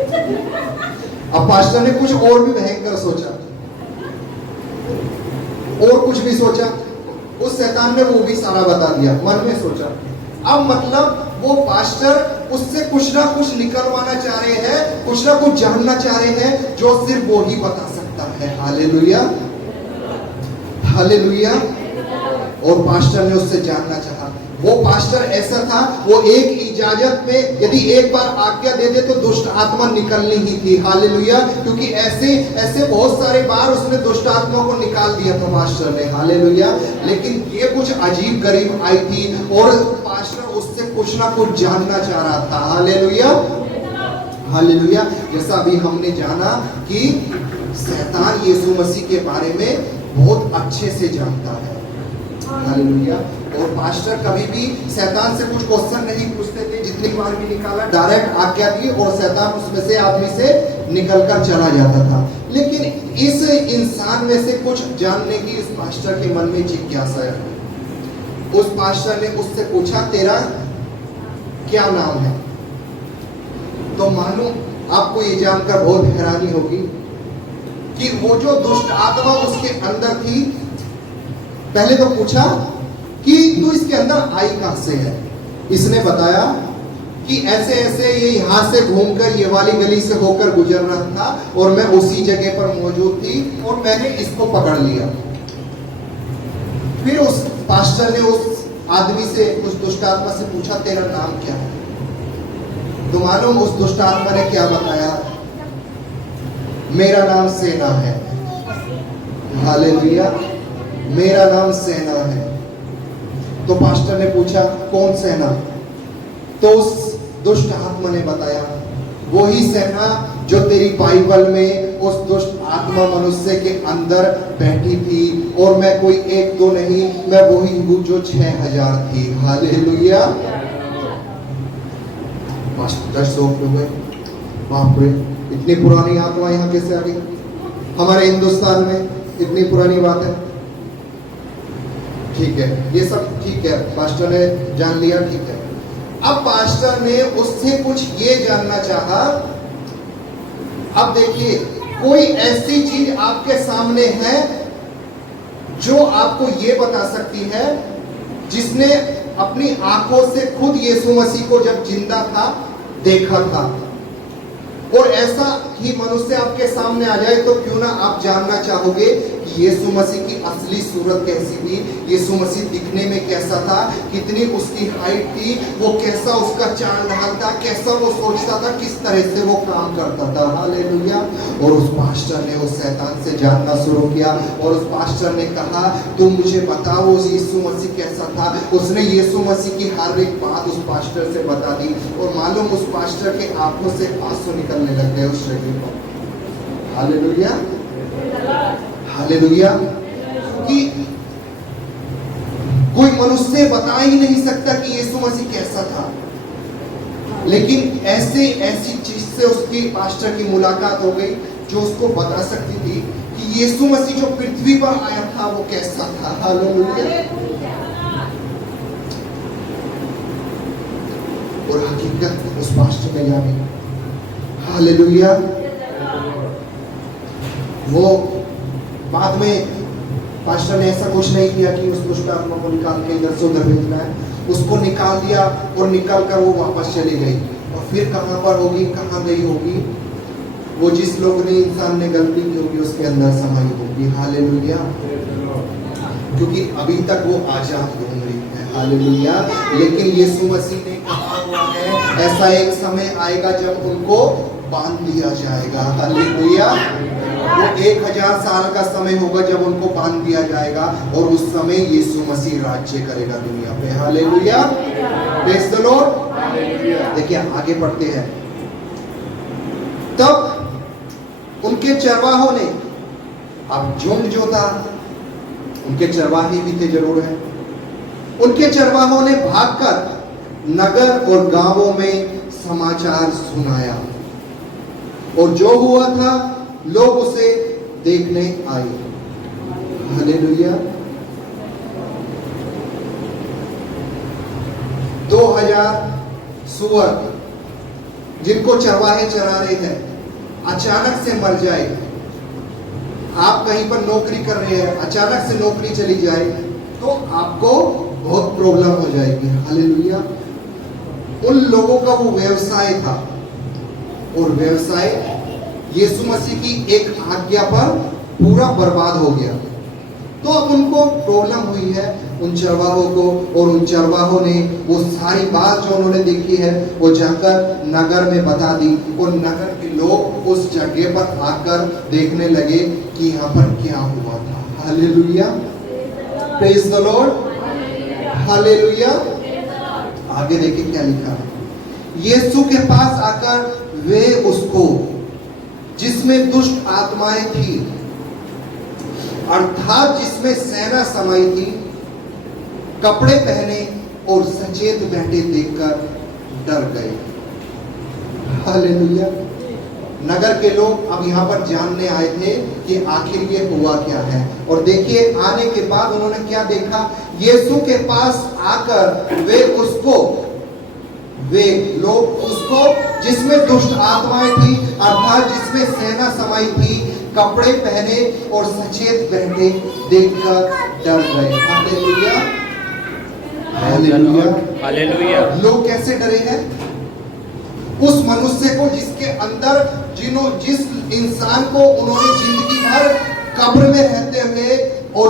अब पास्टर ने कुछ और भी भयंकर सोचा, और कुछ भी सोचा, उस शैतान ने वो भी सारा बता दिया, मन में सोचा। अब मतलब वो पास्टर उससे कुछ ना कुछ निकलवाना चाह रहे हैं, कुछ ना कुछ जानना चाह रहे हैं जो सिर्फ वो ही बता सकता है। Hallelujah, hallelujah. और पास्टर ने उससे जानना चाहा। वो पास्टर ऐसा था, वो एक इजाजत में यदि एक बार आज्ञा दे दे तो दुष्ट आत्मा निकलनी ही थी। हालेलुया। क्योंकि ऐसे बहुत सारे बार उसने दुष्ट आत्मा को निकाल दिया था पास्टर ने। हालेलुया। लेकिन ये कुछ अजीब गरीब आई थी और पास्टर उससे कुछ ना कुछ जानना चाह रहा था। Hallelujah, hallelujah. जैसा अभी हमने जाना कि शैतान यीशु मसीह के बारे में बहुत अच्छे से जानता है। हालेलुया। और पास्टर कभी भी शैतान से कुछ क्वेश्चन नहीं पूछते थे, जितनी बार भी निकाला डायरेक्ट आज्ञा दी और शैतान उसमें से आदमी से निकलकर चला जाता था। लेकिन इस इंसान में से कुछ जानने की उस पास्टर के मन में जिज्ञासा है। उस पास्टर ने उससे पूछा तेरा क्या नाम है? तो मानो आपको ये जानकर बहुत हैरानी होगी कि वो जो दुष्ट आत्मा उसके अंदर थी, पहले तो पूछा कि तू इसके अंदर आई कहां से है? इसने बताया कि ऐसे ऐसे ये यहां से घूमकर ये वाली गली से होकर गुजर रहा था और मैं उसी जगह पर मौजूद थी और मैंने इसको पकड़ लिया। फिर उस पास्टर ने उस आदमी से, उस दुष्ट आत्मा से पूछा तेरा नाम क्या है? तो मालूम उस दुष्ट आत्मा ने क्या बताया? मेरा नाम सेना है। हालेलुया। मेरा नाम सेना है। तो पास्टर ने पूछा कौन सेना? तो उस दुष्ट आत्मा ने बताया वही सेना जो तेरी बाइबल में उस दुष्ट आत्मा मनुष्य के अंदर बैठी थी, और मैं कोई एक दो नहीं, मैं वही हूं जो 6000 थी। हालेलुया। पास्टर शौक हो गए, बाप रे इतनी पुरानी आत्मा यहाँ कैसे आ गई? हमारे हिंदुस्तान में इतनी पुरानी बात है। ठीक है, ये सब ठीक है, पास्टर ने जान लिया, ठीक है। अब पास्टर ने उससे कुछ ये जानना चाहा। अब देखिए, कोई ऐसी चीज आपके सामने है जो आपको ये बता सकती है, जिसने अपनी आंखों से खुद यीशु मसीह को जब जिंदा था देखा था, और ऐसा ही मनुष्य आपके सामने आ जाए तो क्यों ना आप जानना चाहोगे कि यीशु मसीह की असली सूरत कैसी थी, यीशु मसीह दिखने में कैसा था, कितनी उसकी हाइट थी, वो कैसा उसका चाल ढाल था, कैसा वो सोचता था, किस तरह से वो काम करता था। हालेलुया। और उस पास्टर ने उस शैतान से जानना शुरू किया, और उस पास्टर ने कहा तुम मुझे बताओ यीशु मसीह कैसा था। उसने यीशु मसीह की हर एक बात उस पास्टर से बता दी, और मालूम उस पास्टर के आंखों से आंसू निकलने लग गए उस शरीर पर। Hallelujah, hallelujah. कि कोई मनुष्य बता ही नहीं सकता कि यीशु मसीह कैसा था। लेकिन ऐसी चीज से उसकी पास्टर की मुलाकात हो गई जो उसको बता सकती थी कि यीशु मसीह जो पृथ्वी पर आया था वो कैसा था। हालेलुया। और हकीकत उस पास्टर में जानी। हालेलुया। वो बाद में पास्टर ने ऐसा कुछ नहीं किया कि उस दुष्ट आत्मा को निकाल के इधर से उधर भेजना है। उसको निकाल दिया और निकाल कर वो वापस चली गई। और फिर कहां पर होगी, कहां गई होगी? वो जिस लोग ने इंसान ने गलती की होगी उसके अंदर समाई होगी। हालेलुया। क्योंकि अभी तक वो आजाद घूम रही है। हालेलुया। लेकिन यीशु मसीह ने कहा हुआ है ऐसा एक समय आएगा जब उनको बांध दिया जाएगा। हालेलुया। वो 1000 साल का समय होगा जब उनको बांध दिया जाएगा और उस समय यीशु मसीह राज्य करेगा दुनिया पे। हालेलुया। Praise the Lord. देखिए आगे बढ़ते हैं। तब उनके चरवाहों ने, अब झुंड जो था उनके चरवाहे भी थे जरूर है, उनके चरवाहों ने भागकर नगर और गांवों में समाचार सुनाया और जो हुआ था लोग उसे देखने आए। हालेलुया। 2000 सुअर जिनको चरवाहे चरा रहे हैं अचानक से मर जाए। आप कहीं पर नौकरी कर रहे हैं, अचानक से नौकरी चली जाए तो आपको बहुत प्रॉब्लम हो जाएगी। हालेलुया। उन लोगों का वो व्यवसाय था और व्यवसाय यीशु मसीह की एक आज्ञा पर पूरा बर्बाद हो गया। तो अब उनको प्रॉब्लम हुई है उन चरवाहों को, और उन चरवाहों ने वो सारी बात जो उन्होंने देखी है वो जाकर नगर में बता दी और नगर के लोग उस जगह पर आकर देखने लगे कि यहाँ पर क्या हुआ था। Hallelujah. Praise the Lord. Hallelujah. आगे देखिए क्या लिखा है। यीशु के पास आकर वे उसको, जिसमें दुष्ट आत्माएं थी अर्थात जिसमें सेना समाई थी, कपड़े पहने और सचेत बैठे देखकर डर गए। हालेलुया। नगर के लोग अब यहाँ पर जानने आए थे कि आखिर ये हुआ क्या है। और देखिए आने के बाद उन्होंने क्या देखा। यीशु के पास आकर वे लोग उसको, जिसमें दुष्ट आत्माएं थी अर्थात जिसमें सेना समाई थी, कपड़े पहने और सचेत बैठे देखकर डर गए। हालेलुया। हालेलुया। हालेलुया। लोग कैसे डरे हैं? उस मनुष्य को जिसके अंदर जिस इंसान को उन्होंने जिंदगी भर कब्र में रहते हुए और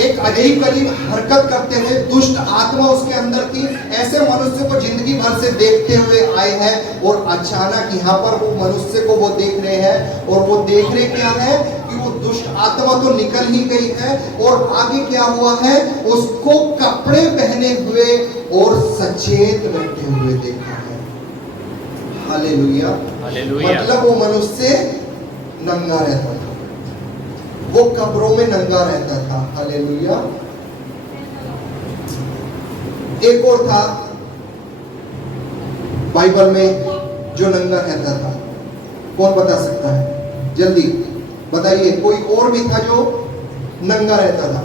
एक अजीब गरीब हरकत करते हुए दुष्ट आत्मा उसके अंदर थी, ऐसे मनुष्य को जिंदगी भर से देखते हुए आए हैं और अचानक यहाँ पर वो मनुष्य को वो देख रहे हैं। और वो देख रहे क्या है कि वो दुष्ट आत्मा तो निकल ही गई है और आगे क्या हुआ है, उसको कपड़े पहने हुए और सचेत बैठे हुए देखा है। हालेलुया। हालेलुया। मतलब वो मनुष्य नंगा रहता था, वो कब्रों में नंगा रहता था। हालेलुया। एक और था बाइबल में जो नंगा रहता था, कौन बता सकता है? जल्दी बताइए। कोई और भी था जो नंगा रहता था?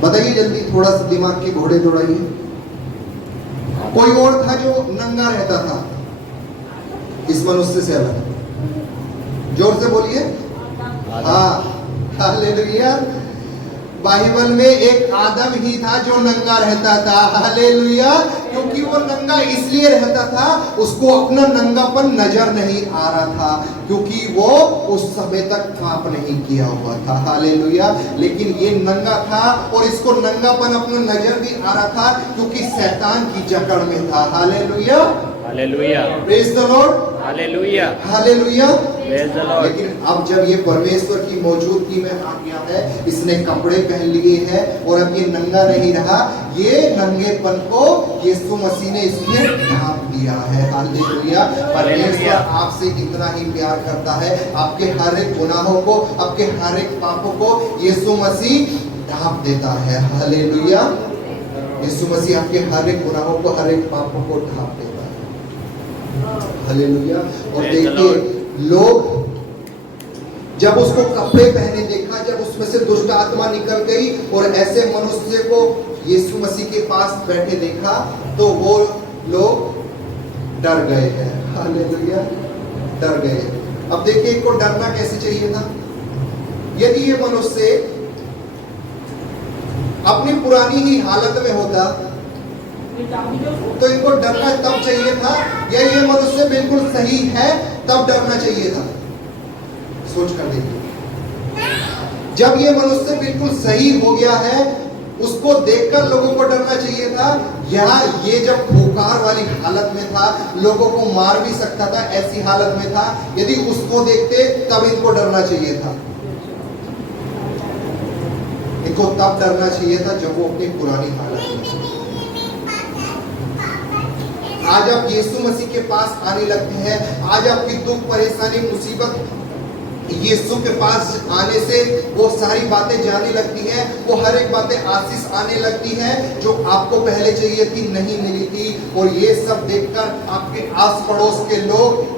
बताइए जल्दी, थोड़ा सा दिमाग की घोड़े दौड़ाइए। कोई और था जो नंगा रहता था इस मनुष्य से अलग? जोर से बोलिए। हाँ। हालेलुया। बाइबल में एक आदम ही था जो नंगा रहता था। हालेलुया। क्योंकि वो नंगा इसलिए रहता था, उसको अपना नंगापन नजर नहीं आ रहा था, क्योंकि वो उस समय तक पाप नहीं किया हुआ था। हालेलुया। लेकिन ये नंगा था और इसको नंगापन अपना नजर भी आ रहा था क्योंकि शैतान की जकड़ में था। Hallelujah. Hallelujah. Praise the Lord. Hallelujah. Hallelujah. Praise the Lord. लेकिन अब जब ये परमेश्वर की मौजूदगी में आ गया है, इसने कपड़े पहन लिए हैं और अब ये नंगा नहीं रहा, ये नंगेपन को यीशु मसीह ने इसमें ढांप दिया है। हालेलुया। परमेश्वर आपसे इतना ही प्यार करता है, आपके हर एक गुनाहों को, आपके हर एक पापों को यीशु मसीह ढांप देता है। हालेलुया। यीशु मसीह आपके हर एक गुनाहों को, हर एक पापों को ढांप देता है। हालेलुया। और Praise the देखिए, लोग जब उसको कपड़े पहने देखा, जब उसमें से दुष्ट आत्मा निकल गई और ऐसे मनुष्य को यीशु मसीह के पास बैठे देखा, तो वो लोग डर गए हैं। हालेलुया, डर गए। अब देखिए, इनको डरना कैसे चाहिए था? यदि ये मनुष्य अपनी पुरानी ही हालत में होता तो इनको डरना तब चाहिए था, या ये मनुष्य बिल्कुल सही है तब डरना चाहिए था? सोच कर देखिए। जब ये मनुष्य बिल्कुल सही हो गया है, उसको देखकर लोगों को डरना चाहिए था, या ये जब खूंखार वाली हालत में था, लोगों को मार भी सकता था, ऐसी हालत में था, यदि उसको देखते तब इनको डरना चाहिए था? इनको तब डरना चाहिए था जब वो अपनी पुरानी हालत में था। आज आप यीशु मसीह के पास आने लगते हैं, आज आपकी दुख, परेशानी, मुसीबत यीशु के पास आने से वो सारी बातें जाने लगती हैं, वो हर एक बातें आशीष आने लगती हैं जो आपको पहले चाहिए थी, नहीं मिली थी। और ये सब देखकर आपके आस पड़ोस के लोग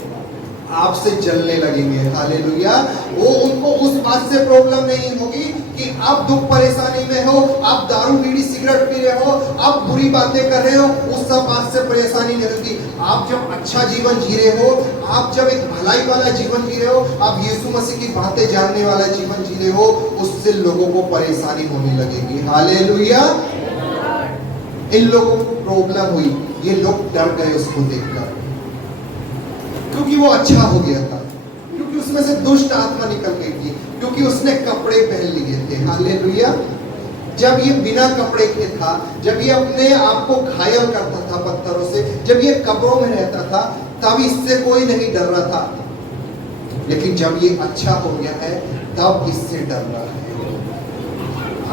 आपसे जलने लगेंगे। हालेलुया। वो उनको उस बात से प्रॉब्लम नहीं होगी कि आप दुख परेशानी में हो, आप दारू बीड़ी सिगरेट पी रहे हो, आप बुरी बातें कर रहे हो, उस सब बात से परेशानी नहीं होगी। आप जब अच्छा जीवन जी रहे हो, आप जब एक भलाई वाला जीवन जी रहे हो, आप यीशु मसीह की बातें जानने वाला जीवन जी रहे हो, उससे लोगों को परेशानी होने लगेगी। हालेलुया। इन लोगों को प्रॉब्लम हुई, ये लोग डर गए उसको देखकर, क्योंकि वो अच्छा हो गया था, क्योंकि उसमें से दुष्ट आत्मा निकल गई थी, क्योंकि उसने कपड़े पहन लिए थे। हालेलुया। जब ये बिना कपड़े के था, जब ये अपने आप को घायल करता था पत्थरों से, जब ये कब्रों में रहता था, तब इससे कोई नहीं डर रहा था। लेकिन जब ये अच्छा हो गया है, तब इससे डर रहा है।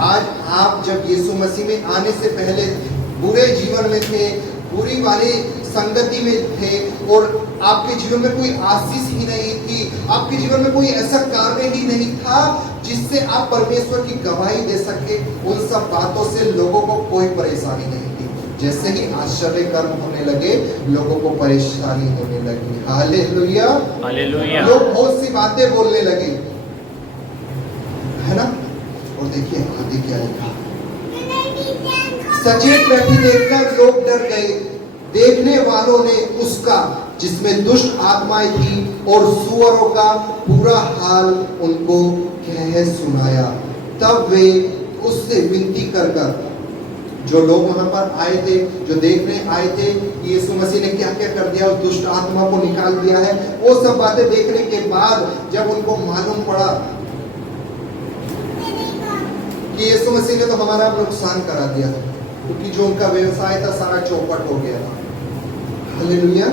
आज आप जब यीशु मसीह में आने से पहले बुरे जीवन में थे, बुरी वाली संगति में थे, और आपके जीवन में कोई आशीष ही नहीं थी, आपके जीवन में कोई ऐसा कार्य ही नहीं था जिससे आप परमेश्वर की गवाही दे सके, उन सब बातों से लोगों को कोई परेशानी नहीं थी। जैसे ही आश्चर्य कर्म होने लगे, लोगों को परेशानी होने लगी। हालेलुया। हालेलुया। लोग बहुत सी बातें बोलने लगे, है ना? और देखिए आगे क्या लिखा, सचेत बैठी देखकर लोग डर गए। देखने वालों ने उसका, जिसमें दुष्ट आत्माएं थी, और सुअरों का पूरा हाल उनको कह सुनाया। तब वे उससे विनती कर कर, जो लोग वहां पर आए थे, जो देखने आए थे यीशु मसीह ने क्या क्या कर दिया, उस दुष्ट आत्मा को निकाल दिया है, वो सब बातें देखने के बाद जब उनको मालूम पड़ा कि यीशु मसीह ने तो हमारा नुकसान करा दिया, क्योंकि जो उनका व्यवसाय था सारा चौपट हो गया था। हालेलुया।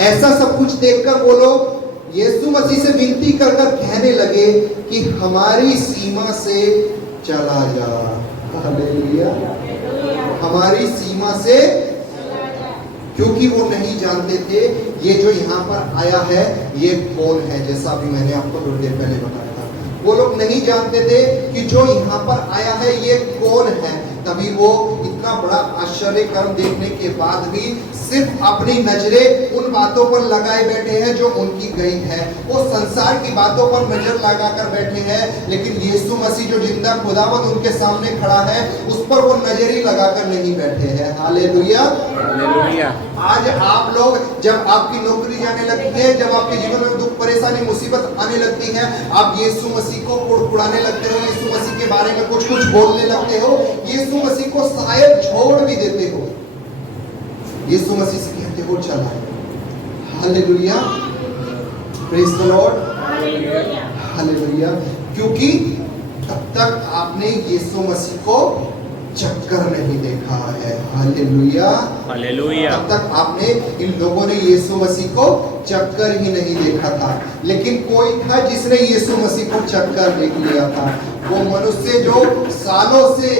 ऐसा सब कुछ देखकर वो लोग यीशु मसीह से विनती कर कर कहने लगे कि हमारी सीमा से चला जा। हालेलुया। हमारी सीमा से, क्योंकि वो नहीं जानते थे ये जो यहाँ पर आया है ये कौन है, जैसा अभी मैंने आपको थोड़ी देर पहले बताया था। वो लोग नहीं जानते थे कि जो यहाँ पर आया है ये कौन है। तभी वो इतना बड़ा आश्चर्य कर्म देखने के बाद भी सिर्फ अपनी नजरें उन बातों पर लगाए बैठे हैं जो उनकी गई है। वो संसार की बातों पर नजर लगाकर बैठे हैं, लेकिन यीशु मसीह जो जिंदा खुदावंद उनके सामने खड़ा है, उस पर वो नजर ही लगाकर नहीं बैठे हैं। हालेलुया। हालेलुया। आज आप लोग जब आपकी नौकरी जाने लगती है, जब आपके जीवन में दुख परेशानी मुसीबत आने लगती है, आप यीशु मसीह को कुड़कुड़ाने लगते हो, यीशु मसीह के बारे में कुछ कुछ बोलने लगते हो, यीशु मसीह को शायद छोड़ भी देते हो, यीशु मसीह से कहते हो चला। Hallelujah. Praise the Lord. Hallelujah. क्योंकि तब तक आपने यीशु मसीह को चक्कर नहीं देखा है। हालेलुया। हालेलुया। तब तक आपने, इन लोगों ने यीशु मसीह को चक्कर ही नहीं देखा था। लेकिन कोई था जिसने यीशु मसीह को चक्कर देख लिया था। वो मनुष्य जो सालों से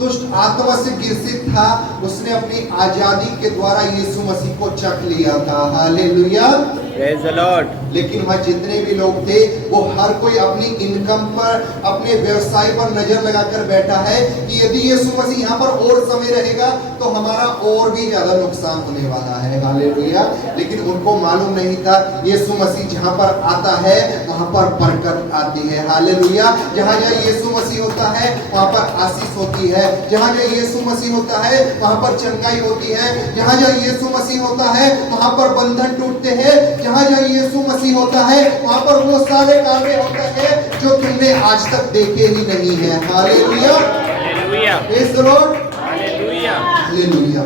दुष्ट आत्मा से ग्रसित था, उसने अपनी आजादी के द्वारा यीशु मसीह को चख लिया था। हालेलुया। Praise the Lord. लेकिन वहाँ जितने भी लोग थे वो हर कोई अपनी इनकम पर, अपने व्यवसाय पर नजर लगाकर बैठा है कि यदि यीशु मसीह यहाँ पर और समय रहेगा तो हमारा और भी ज्यादा नुकसान होने वाला है। हालेलुया। लेकिन उनको मालूम नहीं था यीशु मसीह जहाँ पर आता है वहाँ पर बरकत आती है। हालेलुया। जहाँ जहाँ यीशु मसीह होता है वहाँ पर आशीष होती है। जहाँ जहाँ यीशु मसीह होता है वहाँ पर चंगाई होती है। जहाँ जहाँ यीशु मसीह होता है वहाँ पर बंधन टूटते हैं। जहाँ जहाँ यीशु मसीह होता है वहाँ पर वो सारे कार्य होते हैं जो तुमने आज तक देखे ही नहीं है। Hallelujah. Hallelujah. Praise the Lord. Hallelujah. Hallelujah.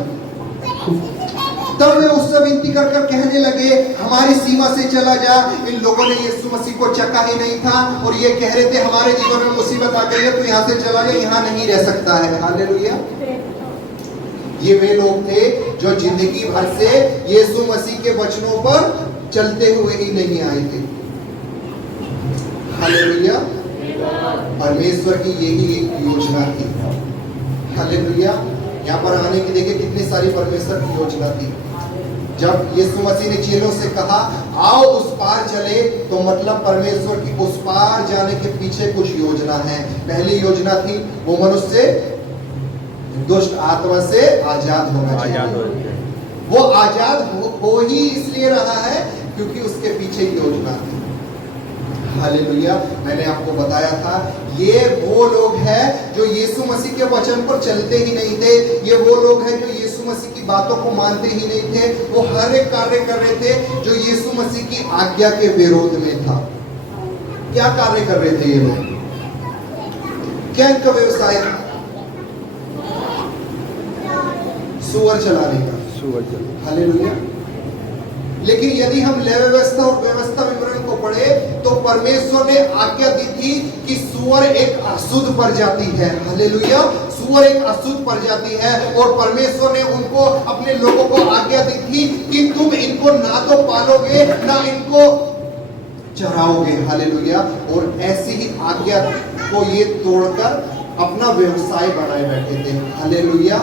तब वे उससे विनती कर कर कहने लगे हमारी सीमा से चला जा। इन लोगों ने यीशु मसीह को चखा ही नहीं था और ये कह रहे थे हमारे जीवन में मुसीबत आ गई है तो यहाँ से चला जा, यहाँ नहीं रह सकता है। हालेलुया। ये वे लोग थे जो जिंदगी भर से यीशु मसीह के वचनों पर चलते हुए ही नहीं आए थे। हालेलुया। परमेश्वर की यही एक योजना थी। हालेलुया। यहाँ पर आने की देखिए कितनी सारी परमेश्वर की योजना थी। जब यीशु मसीह ने चेलों से कहा आओ उस पार चले, तो मतलब परमेश्वर की उस पार जाने के पीछे कुछ योजना है। पहली योजना थी वो मनुष्य दुष्ट आत्मा से आजाद होना चाहिए। वो आजाद हो ही इसलिए रहा है क्योंकि उसके पीछे योजना थी। हालेलुया। मैंने आपको बताया था ये वो लोग हैं जो यीशु मसीह के वचन पर चलते ही नहीं थे। ये वो लोग हैं जो यीशु मसीह की बातों को मानते ही नहीं थे। वो हर एक कार्य कर रहे थे जो यीशु मसीह की आज्ञा के विरोध में था। क्या कार्य कर रहे थे ये लोग? क्या इनका व्यवसाय था? सुअर चलाने का। हालेलुया। लेकिन यदि हम लय व्यवस्था और व्यवस्था विवरण को पढ़े तो परमेश्वर ने आज्ञा दी थी कि सुअर एक अशुद्ध प्रजाति है। हालेलुया। सुअर एक अशुद्ध प्रजाति है और परमेश्वर ने उनको अपने लोगों को आज्ञा दी थी कि तुम इनको ना तो पालोगे ना इनको चराओगे। हालेलुया। और ऐसी ही आज्ञा को ये तोड़कर अपना व्यवसाय बनाए बैठे थे। हालेलुया।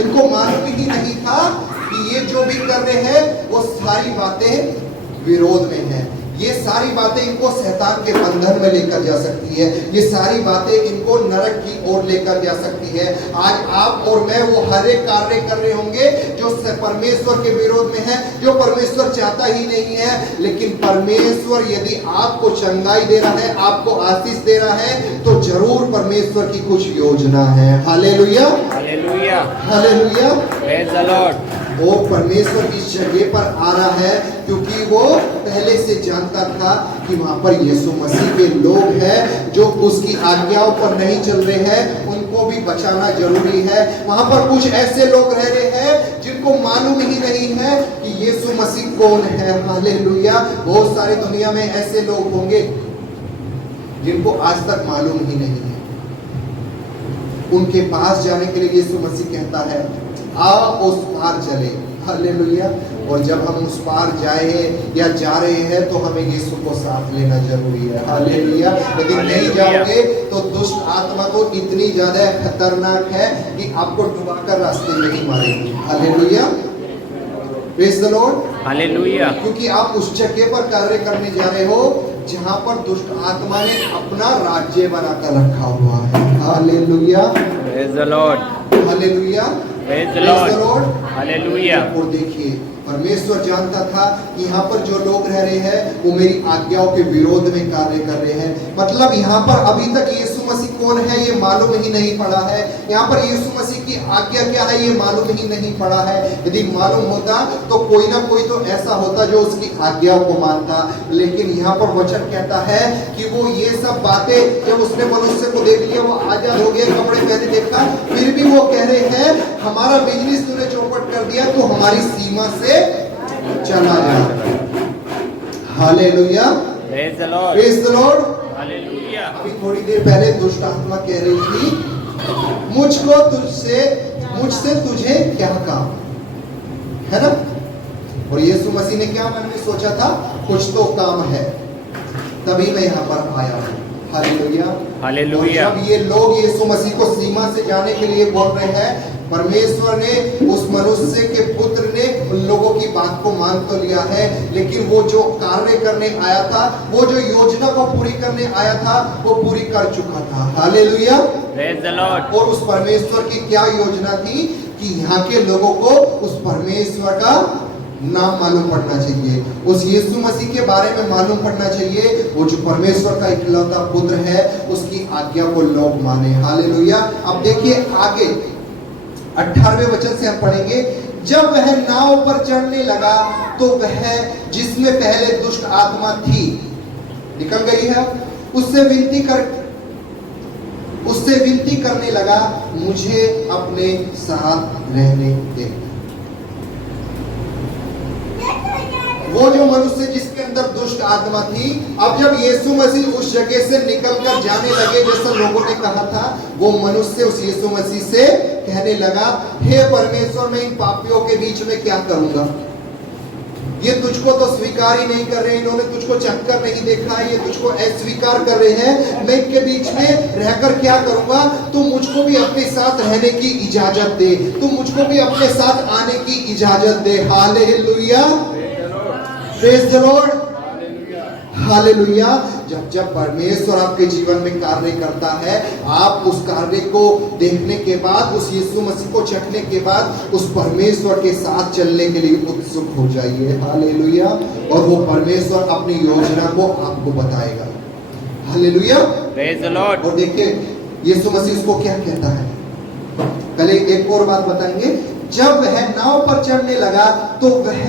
इनको मालूम ही नहीं था कि ये जो भी कर रहे हैं वो सारी बातें विरोध में हैं। ये सारी बातें इनको शैतान के बंधन में लेकर जा सकती है। ये सारी बातें इनको नरक की ओर लेकर जा सकती है। आज आप और मैं वो हर एक कार्य कर रहे होंगे जो परमेश्वर के विरोध में है, जो परमेश्वर चाहता ही नहीं है। लेकिन परमेश्वर यदि आपको चंगाई दे रहा है, आपको आशीष दे रहा है, तो जरूर परमेश्वर की कुछ योजना है। Hallelujah. Hallelujah. Hallelujah. Praise the Lord. वो परमेश्वर की जगह पर आ रहा है क्योंकि वो पहले से जानता था कि वहां पर यीशु मसीह के लोग हैं जो उसकी आज्ञाओं पर नहीं चल रहे हैं। उनको भी बचाना जरूरी है। वहां पर कुछ ऐसे लोग रह रहे हैं जिनको मालूम ही नहीं है कि यीशु मसीह कौन है। हालेलुया। बहुत सारी दुनिया में ऐसे लोग होंगे जिनको आज तक मालूम ही नहीं है। उनके पास जाने के लिए यीशु मसीह कहता है आओ उस पार चले। हालेलुया। और जब हम उस पार जाए या जा रहे हैं तो हमें यीशु को साथ लेना जरूरी है। हालेलुया। यदि नहीं जाओगे तो दुष्ट आत्मा तो इतनी ज्यादा खतरनाक है कि आपको डुबाकर रास्ते में ही मारेगी। Hallelujah. Praise the Lord. Hallelujah. क्योंकि आप उस जगह पर कार्य करने जा रहे हो जहां पर दुष्ट आत्मा ने अपना राज्य बनाकर रखा हुआ है। Hallelujah. Praise the Lord. Hallelujah. Praise the Lord. Hallelujah. और देखिए परमेश्वर जानता था कि यहाँ पर जो लोग रह रहे हैं वो मेरी आज्ञाओं के विरोध में कार्य कर रहे हैं। मतलब यहाँ पर अभी तक यीशु मसीह कौन है ये मालूम ही नहीं पड़ा है। यहाँ पर यीशु मसीह की आज्ञा क्या है ये मालूम ही नहीं पड़ा है। यदि मालूम होता तो कोई ना कोई तो ऐसा होता जो उसकी आज्ञाओं को मानता। लेकिन यहाँ पर वचन कहता है कि वो ये सब बातें जब उसने मनुष्य को देख लिया, वो आजाद हो गया, कपड़े पहने देखा, फिर भी वो कह रहे हैं हमारा बिजनेस तूने चौपट कर दिया तो हमारी सीमा से चला जा। Hallelujah. Praise the Lord. Praise the Lord. Hallelujah. अभी थोड़ी देर पहले दुष्ट आत्मा कह रही थी मुझसे तुझे क्या काम है ना। और यीशु मसीह ने क्या मन में सोचा था? कुछ तो काम है, तभी मैं यहाँ पर आया हूँ। हालेलुया। हालेलुया। जब ये लोग यीशु मसीह को सीमा से जाने के लिए बोल रहे हैं, परमेश्वर ने उस मनुष्य के पुत्र ने उन लोगों की बात को मान तो लिया है, लेकिन वो जो कार्य करने आया था, वो जो योजना को पूरी करने आया था, वो पूरी कर चुका था। हालेलुया। Praise the Lord. और उस परमेश्वर की क्या योजना थी कि यहाँ के लोगों को उस परमेश्वर का नाम मालूम पड़ना चाहिए, उस यीशु मसीह के बारे में मालूम पड़ना चाहिए, वो जो परमेश्वर का इकलौता पुत्र है, उसकी आज्ञा को लोग माने। हालेलुया। अब देखिए आगे 18वें वचन से हम पढ़ेंगे। जब वह नाव पर चढ़ने लगा तो वह जिसमें पहले दुष्ट आत्मा थी निकल गई है, उससे विनती करने लगा, मुझे अपने साथ रहने दे। वो जो मनुष्य जिसके अंदर दुष्ट आत्मा थी, अब जब यीशु मसीह उस जगह से निकलकर जाने लगे, जैसा लोगों ने कहा था, वो मनुष्य उस यीशु मसीह से कहने लगा, हे परमेश्वर, मैं इन पापियों के बीच में क्या करूंगा? ये तुझको तो स्वीकार ही नहीं कर रहे, इन्होंने तुझको चक्कर नहीं देखा है, ये तुझको अस्वीकार कर रहे हैं, मैं इनके बीच में रहकर क्या करूंगा? तू मुझको भी अपने साथ रहने की इजाजत दे, तू मुझको भी अपने साथ आने की इजाजत दे। Hallelujah, praise the Lord, hallelujah. जब परमेश्वर आपके जीवन में कार्य करता है, आप उस कार्य को देखने के बाद, उस यीशु मसीह को चखने के बाद, उस परमेश्वर के साथ चलने के लिए उत्सुक हो जाइए। हालेलुया। और वो परमेश्वर अपनी योजना को आपको बताएगा। Hallelujah, Praise the Lord. और देखिए यीशु मसीह उसको क्या कहता है। पहले एक और बात बताएंगे। जब वह नाव पर चढ़ने लगा तो वह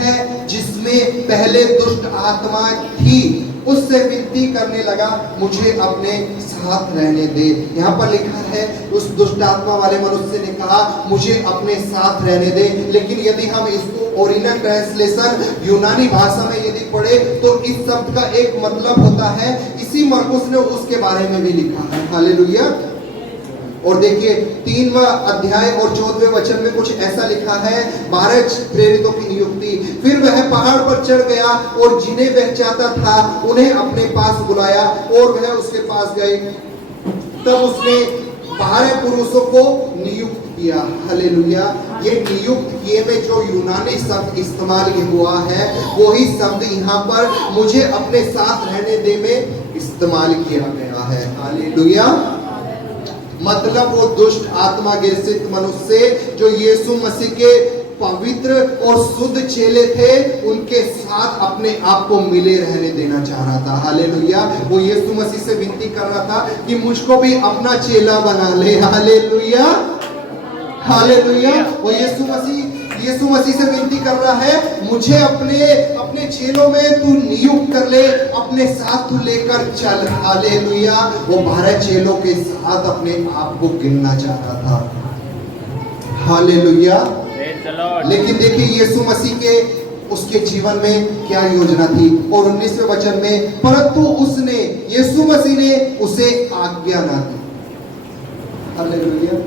जिसमें पहले दुष्ट आत्मा थी उससे विनती करने लगा, मुझे अपने साथ रहने दे। यहाँ पर लिखा है उस दुष्ट आत्मा वाले मनुष्य ने कहा, मुझे अपने साथ रहने दे। लेकिन यदि हम इसको ओरिजिनल ट्रांसलेशन यूनानी भाषा में यदि पढ़े तो इस शब्द का एक मतलब होता है, इसी मरकुस ने उसके बारे में भी लिखा है। हालेलुया। और देखिए 3वां अध्याय और 14वें वचन में कुछ ऐसा लिखा है, 12 प्रेरितों की नियुक्ति। फिर वह पहाड़ पर चढ़ गया और जिन्हें वह चाहता था उन्हें अपने पास बुलाया और वह उसके पास गए। तब उसने 12 पुरुषों को नियुक्त किया। हालेलुया। ये नियुक्त किए में जो यूनानी शब्द इस्तेमाल हुआ है, वही शब्द यहाँ पर मुझे अपने साथ रहने दे में इस्तेमाल किया गया है। हालेलुया। मतलब वो दुष्ट आत्मा ग्रसित मनुष्य जो यीशु मसीह के पवित्र और शुद्ध चेले थे, उनके साथ अपने आप को मिले रहने देना चाह रहा था। हालेलुया। वो यीशु मसीह से विनती कर रहा था कि मुझको भी अपना चेला बना ले। Hallelujah, hallelujah. वो यीशु मसीह से विनती कर रहा है, मुझे अपने चेलों में तू नियुक्त कर ले, अपने साथ तू लेकर चल। हालेलुया। वो 12 चेलों के साथ अपने आप को गिनना चाहता था। हालेलुया। लेकिन देखिए यीशु मसीह के उसके जीवन में क्या योजना थी। और 19वें वचन में, परंतु उसने, यीशु मसीह ने उसे आज्ञा ना दी। हालेलुया।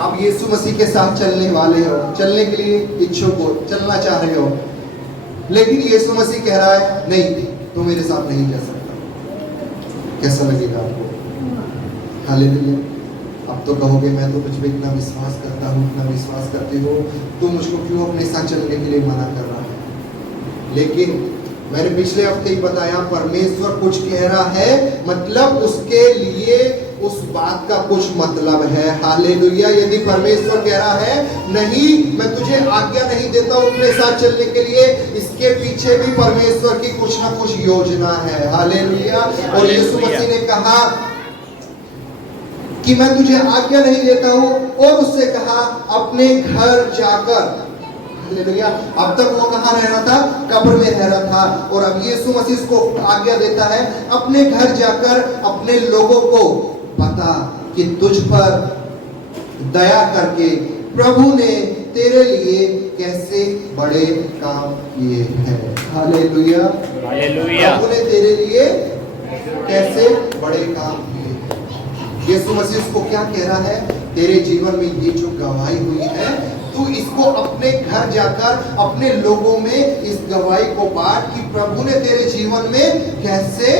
आप यीशु मसीह के साथ चलने वाले हो, चलने के लिए इच्छुक हो, चलना चाह रहे हो, लेकिन यीशु मसीह कह रहा है नहीं, तू मेरे साथ नहीं जा सकता। कैसा लगेगा आपको? हालेलुया। अब तो कहोगे मैं तो कुछ भी इतना विश्वास करता हूँ, इतना विश्वास करते हो, तो मुझको क्यों अपने साथ चलने के लिए मना कर रहा है? लेकिन मैंने पिछले हफ्ते ही बताया, परमेश्वर कुछ कह रहा है, मतलब उसके लिए उस बात का कुछ मतलब है। हालेलुया। यदि परमेश्वर कह रहा है नहीं, मैं तुझे आज्ञा नहीं देता हूं अपने साथ चलने के लिए, इसके पीछे भी परमेश्वर की कुछ ना कुछ योजना है। हालेलुया। और यीशु मसीह ने कहा कि मैं तुझे आज्ञा नहीं देता हूं, और उससे कहा अपने घर जाकर। हालेलुया। अब तक वो कहाँ रह रहा था? कब्र में रह रहा था। और अब यीशु मसीह को आज्ञा देता है, अपने घर जाकर अपने लोगों को बता कि तुझ पर दया करके प्रभु ने तेरे लिए कैसे बड़े काम किए हैं। हालेलुया। हालेलुया। प्रभु ने तेरे लिए कैसे बड़े काम किए हैं। यीशु मसीह उसको क्या कह रहा है? तेरे जीवन में ये जो गवाही हुई है, तू इसको अपने घर जाकर अपने लोगों में इस गवाही को बांट कि प्रभु ने तेरे जीवन में कैसे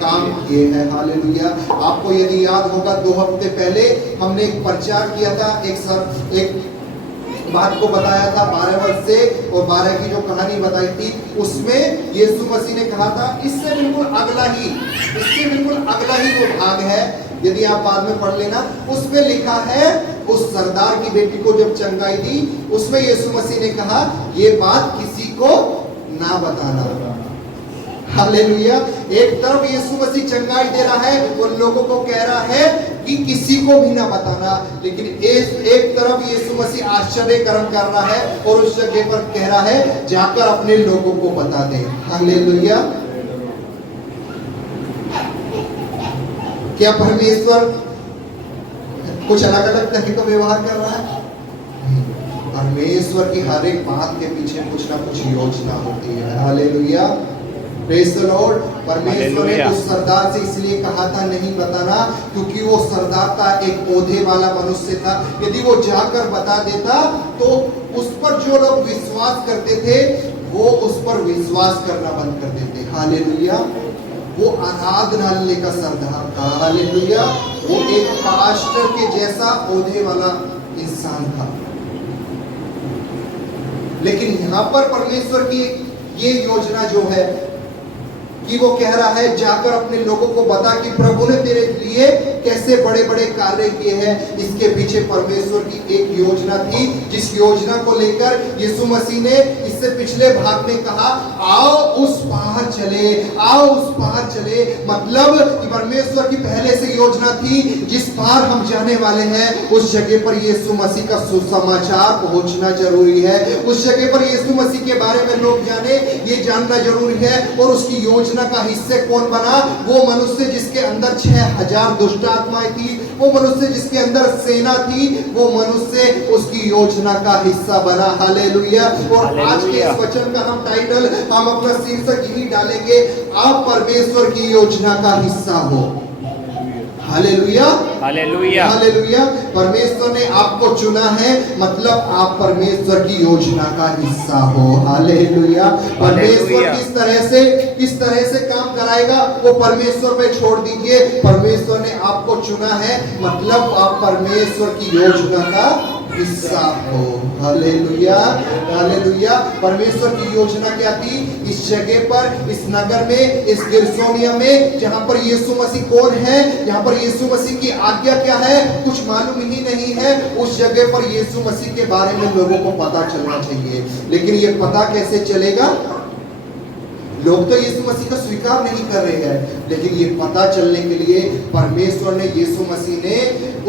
काम किए हैं। हालेलुया। आपको यदि याद होगा 2 हफ्ते पहले हमने एक प्रचार किया था, एक बात को बताया था 12 वर्ष से, और 12 की जो कहानी बताई थी उसमें यीशु मसीह ने कहा था इससे बिल्कुल अगला ही वो भाग है, यदि आप बाद में पढ़ लेना, उसमें लिखा है उस सरदार की बेटी को जब चंगाई दी, उसमें यीशु मसीह ने कहा ये बात किसी को ना बताना। हालेलुया। एक तरफ यीशु मसीह चंगाई दे रहा है और लोगों को कह रहा है कि किसी को भी ना बताना, लेकिन एक तरफ यीशु मसीह आश्चर्य कर्म कर रहा है और उस जगह पर कह रहा है जाकर अपने लोगों को बता दे। हालेलुया। क्या परमेश्वर कुछ अलग अलग तरह का व्यवहार कर रहा है? परमेश्वर की हर एक बात के पीछे कुछ ना कुछ योजना होती है। Hallelujah, praise the Lord. परमेश्वर ने उस सरदार से इसलिए कहा था नहीं बताना क्योंकि वो सरदार था, एक ओहदे वाला मनुष्य था। यदि वो जाकर बता देता तो उस पर जो लोग विश्वास करते थे वो उस पर विश्वास करना बंद कर देते। हालेलुया। वो आराधनालय का सरदार था। हालेलुया। वो एक पास्टर के जैसा ओहदे वाला इंसान था, लेकिन यहां पर परमेश्वर की ये योजना जो है कि वो कह रहा है जाकर अपने लोगों को बता कि प्रभु ने तेरे लिए कैसे बड़े बड़े कार्य किए हैं। इसके पीछे परमेश्वर की एक योजना थी, जिस योजना को लेकर यीशु मसीह ने इससे पिछले भाग में कहा आओ उस पार चले, आओ उस पार चले। मतलब कि परमेश्वर की पहले से योजना थी जिस पार हम जाने वाले हैं उस जगह पर यीशु मसीह का सुसमाचार पहुंचना जरूरी है। उस जगह पर यीशु मसीह के बारे में लोग जाने, ये जानना जरूरी है। और उसकी योजना का हिस्से कौन बना? वो मनुष्य जिसके अंदर 6000 दुष्ट आत्माएं थी, वो मनुष्य जिसके अंदर सेना थी, वो मनुष्य उसकी योजना का हिस्सा बना। हालेलुया। और आज के इस वचन का हम टाइटल, हम अपना शीर्षक यही डालेंगे, आप परमेश्वर की योजना का हिस्सा हो। Hallelujah, hallelujah, hallelujah. परमेश्वर ने आपको चुना है, मतलब आप परमेश्वर की योजना का हिस्सा हो। हालेलुया। परमेश्वर किस तरह से काम कराएगा वो परमेश्वर पे छोड़ दीजिए। परमेश्वर ने आपको चुना है, मतलब आप परमेश्वर की योजना का हिस्सा हो। Hallelujah, hallelujah. परमेश्वर की योजना क्या थी? इस जगह पर, इस नगर में, इस गिरसोनिया में, जहां पर यीशु मसीह कौन है, जहां पर यीशु मसीह की आज्ञा क्या है, कुछ मालूम ही नहीं है। उस जगह पर यीशु मसीह के बारे में लोगों को पता चलना चाहिए, लेकिन ये पता कैसे चलेगा? लोग तो यीशु मसीह का स्वीकार नहीं कर रहे हैं, लेकिन ये पता चलने के लिए परमेश्वर ने, यीशु मसीह ने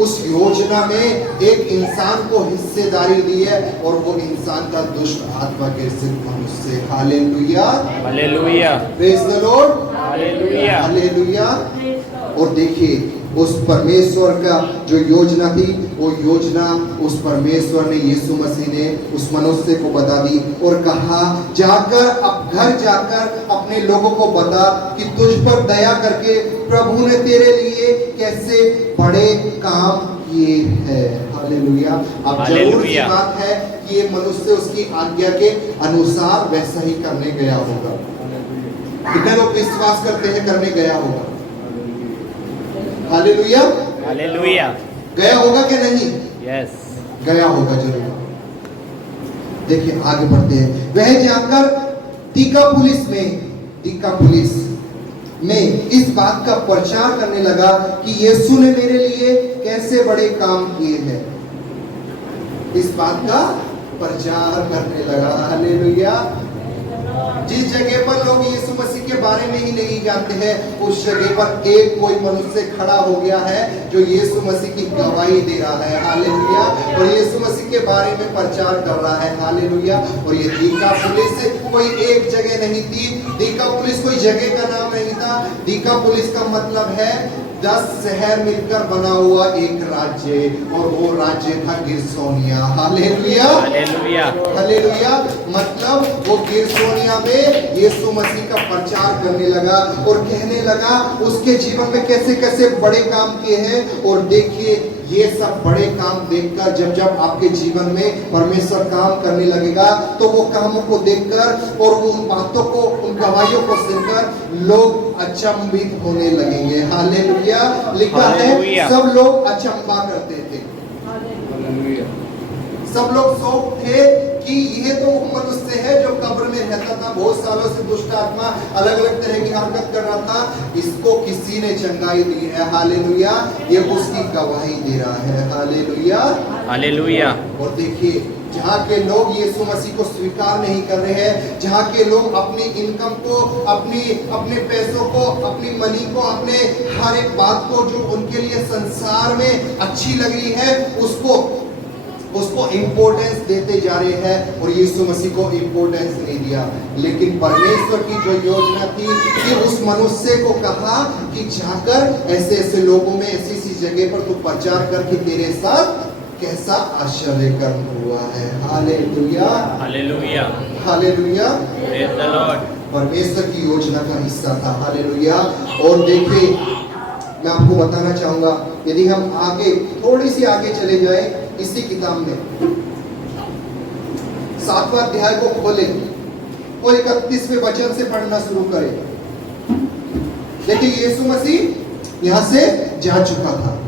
उस योजना में एक इंसान को हिस्सेदारी दी है, और वो इंसान का दुष्ट आत्मा के सिर्फ मनुष्य। Hallelujah, hallelujah, praise the Lord, hallelujah, hallelujah. और देखिए उस परमेश्वर का जो योजना थी, वो योजना उस परमेश्वर ने, यीशु मसीह ने उस मनुष्य को बता दी और कहा जाकर, अब घर जाकर अपने लोगों को बता कि तुझ पर दया करके प्रभु ने तेरे लिए कैसे बड़े काम किए हैं। हालेलुया। अब जरूर की बात है कि ये मनुष्य उसकी आज्ञा के अनुसार वैसा ही करने गया होगा। कितने लोग विश्वास करते हैं करने गया होगा? हालेलुया, हालेलुया, गया होगा कि नहीं? यस, गया होगा जरूर। देखिए आगे बढ़ते हैं। वह जाकर दिकापुलिस में इस बात का प्रचार करने लगा कि यीशु ने मेरे लिए कैसे बड़े काम किए हैं। इस बात का प्रचार करने लगा। हालेलुया। जिस जगह पर लोग यीशु मसीह के बारे में ही नहीं जानते हैं, उस जगह पर एक कोई मनुष्य खड़ा हो गया है जो यीशु मसीह की गवाही दे रहा है। हालेलुया। और यीशु मसीह के बारे में प्रचार कर रहा है। हालेलुया। और ये दिकापुलिस कोई एक जगह नहीं थी, दिकापुलिस कोई जगह का नाम नहीं था। दिकापुलिस का मतलब है 10 शहर मिलकर बना हुआ एक राज्य, और वो राज्य था गिरसोनिया। Hallelujah, hallelujah, hallelujah. मतलब वो गिरसोनिया में यीशु मसीह का प्रचार करने लगा और कहने लगा उसके जीवन में कैसे कैसे बड़े काम किए हैं। और देखिए ये सब बड़े काम देखकर जब जब आपके जीवन में परमेश्वर काम करने लगेगा, तो वो कामों को देखकर और उन बातों को, उन गवाहियों को सुनकर लोग अचंभित होने लगेंगे। हालेलुया। लिखा है सब लोग अचंभा करते थे। सब लोग शौक थे कि ये तो वो मनुष्य है जो कब्र में रहता था, बहुत सालों से दुष्ट आत्मा अलग अलग तरह की हरकत कर रहा था, इसको किसी ने चंगाई दी है। हालेलुया, ये उसकी गवाही दे रहा है। Hallelujah, hallelujah. और देखिए जहाँ के लोग यीशु मसीह को स्वीकार नहीं कर रहे हैं, जहाँ के लोग अपनी इनकम को, अपने पैसों को, अपनी मनी को, अपने हर एक बात को जो उनके लिए संसार में अच्छी लग रही है उसको इम्पोर्टेंस देते जा रहे हैं, और यीशु मसीह को इम्पोर्टेंस नहीं दिया। लेकिन परमेश्वर की जो योजना थी कि उस मनुष्य को कहा कि जाकर ऐसे ऐसे लोगों में, ऐसी ऐसी जगह पर तू प्रचार कर कि तेरे साथ कैसा आश्चर्य कर्म हुआ है। Hallelujah, hallelujah, hallelujah. Praise the Lord. परमेश्वर की योजना का हिस्सा था। हालेलुया। और देखिए मैं आपको बताना चाहूंगा, यदि हम आगे थोड़ी सी आगे चले जाए इसी किताब में 7वां अध्याय को खोले और 31वें वचन से पढ़ना शुरू करें। देखिए यीशु मसीह यहां से जा चुका था,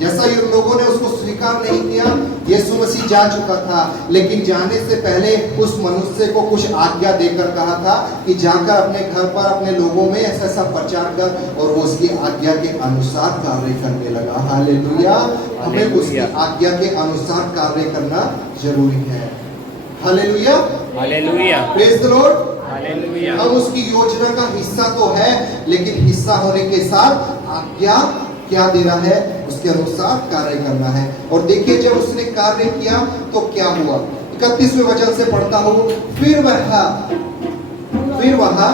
जैसा ये लोगों ने उसको स्वीकार नहीं किया, यीशु मसीह जा चुका था, लेकिन जाने से पहले उस मनुष्य को कुछ आज्ञा देकर कहा था कि जाकर अपने घर पर अपने लोगों में ऐसा ऐसा प्रचार कर, और वो उसकी आज्ञा के अनुसार कार्य करने लगा। हालेलुया। हमें उसकी आज्ञा के अनुसार कार्य करना जरूरी है। Hallelujah, hallelujah, praise the Lord. Hallelujah. हम उसकी योजना का हिस्सा तो है, लेकिन हिस्सा होने के साथ आज्ञा क्या देना है, उसके अनुसार कार्य करना है। और देखिए जब उसने कार्य किया तो क्या हुआ, 31वें वचन से पढ़ता हूँ। फिर वहां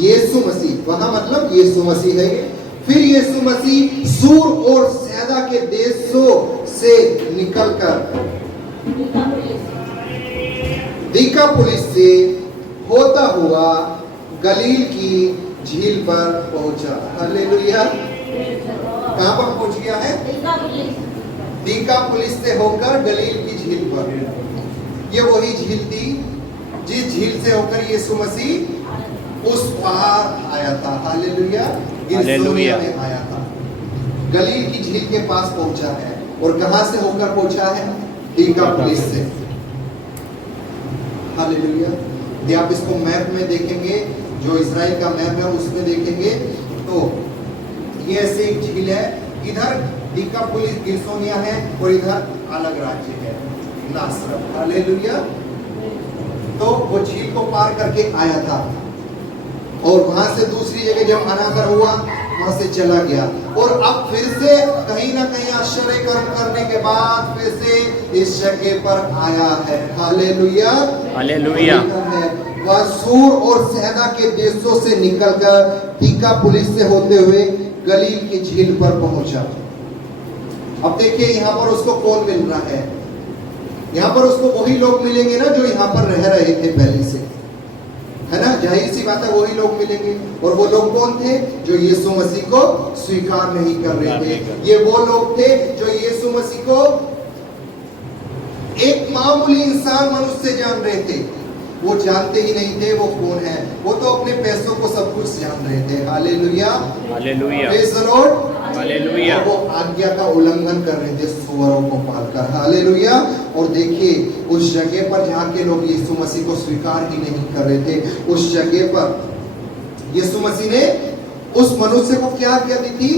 यीशु मसीह, वहां मतलब यीशु मसीह है, फिर यीशु मसीह सूर और सैदा के देशों से निकलकर दिकापुलिस से होता हुआ गलील की झील पर पहुंचा। हालेलुया। कहां पर पहुंच गया है? दिकापुलिस से होकर गलील की झील पर। ये वही झील थी जिस झील से होकर यीशु मसीह उस पार आया था। हालेलुया, हालेलुया में आया था, गलील की झील के पास पहुंचा है। और कहां से होकर पहुंचा है? दिकापुलिस से। हालेलुया। यदि आप इसको मैप में देखेंगे, जो इजराइल का मैप है उसमें देखेंगे तो ये ऐसे एक झील है, इधर दिकापुलिस गिरसोनिया है और इधर अलग राज्य है नासरत। हालेलुया। तो वो झील को पार करके आया था और वहां से दूसरी जगह जब अनादर हुआ वहां से चला गया, और अब फिर से कहीं ना कहीं आश्चर्य कर्म करने के बाद फिर से इस जगह पर आया है। Hallelujah, hallelujah. वह सूर और सैदा के देशों से निकलकर दिकापुलिस से होते हुए गलील की झील पर पहुंचा। अब देखिए यहाँ पर उसको कौन मिल रहा है? यहाँ पर उसको वही लोग मिलेंगे ना जो यहाँ पर रह रहे थे पहले से, है ना? जाहिर सी बात है वही लोग मिलेंगे। और वो लोग कौन थे? जो यीशु मसीह को स्वीकार नहीं कर रहे थे। ये वो लोग थे जो यीशु मसीह को एक मामूली इंसान मनुष्य जान रहे थे, वो जानते ही नहीं थे वो कौन है। वो तो अपने पैसों को सब कुछ जान रहे थे। Hallelujah, hallelujah, praise the Lord. Hallelujah. वो आज्ञा का उल्लंघन कर रहे थे सुअरों को पालकर। हालेलुया। और देखिए उस जगह पर जहाँ के लोग यीशु मसीह को स्वीकार ही नहीं कर रहे थे, उस जगह पर यीशु मसीह ने उस मनुष्य को क्या आज्ञा दी थी?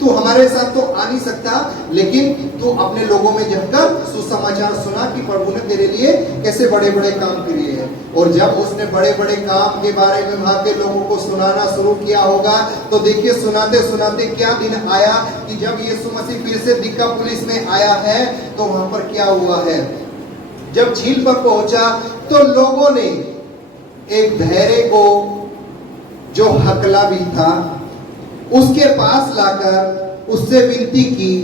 तू हमारे साथ तो आ नहीं सकता, लेकिन तू अपने लोगों में जाकर सुसमाचार सुना कि प्रभु ने तेरे लिए कैसे बड़े बड़े काम किए हैं। और जब उसने बड़े बड़े काम के बारे में वहां के लोगों को सुनाना शुरू किया होगा, तो देखिए सुनाते सुनाते क्या दिन आया कि जब यीशु मसीह फिर से दिकापुलिस में आया है, तो वहां पर क्या हुआ है? जब झील पर पहुंचा तो लोगों ने एक बहरे को, जो हकला भी था, उसके पास लाकर उससे विनती की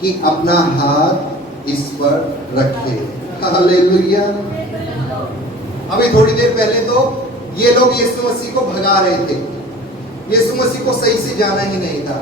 कि अपना हाथ इस पर रखे। हालेलुया। अभी थोड़ी देर पहले तो ये लोग यीशु मसीह को भगा रहे थे, यीशु मसीह को सही से जाना ही नहीं था।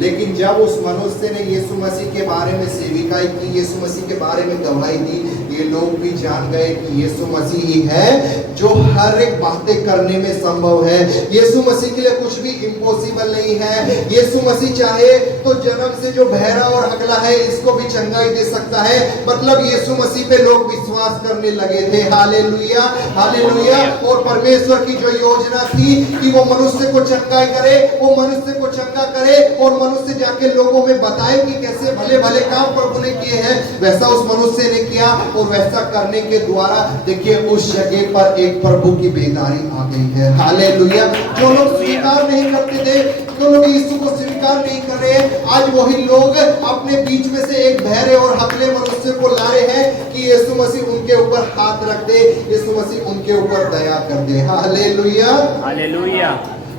लेकिन जब उस मनुष्य ने यीशु मसीह के बारे में सेविकाई की, यीशु मसीह के बारे में गवाही दी, ये लोग भी जान गए कि यीशु मसीह ही है जो हर एक बातें करने में संभव है। यीशु मसीह के लिए कुछ भी इम्पॉसिबल नहीं है। यीशु मसीह चाहे तो जन्म से जो बहरा और अगला है इसको भी चंगाई दे सकता है। मतलब यीशु मसीह पे लोग विश्वास करने लगे थे। Hallelujah, hallelujah. और परमेश्वर की जो योजना थी कि वो मनुष्य को चंगाई करे, वो मनुष्य को चंगा करे और मनुष्य जाके लोगों में बताए कि कैसे भले भले काम प्रभु ने किए हैं, वैसा उस मनुष्य ने किया। और वैसा करने के द्वारा देखिए उस जगह पर एक प्रभु की बेदारी आ गई है। हालेलुया। जो लोग स्वीकार नहीं करते थे, जो लोग यीशु को स्वीकार नहीं कर रहे, आज वही लोग अपने बीच में से एक बहरे और हकले मनुष्य को ला रहे हैं कि यीशु मसीह उनके ऊपर हाथ रख दे, यीशु मसीह उनके ऊपर दया कर दे। Hallelujah, hallelujah.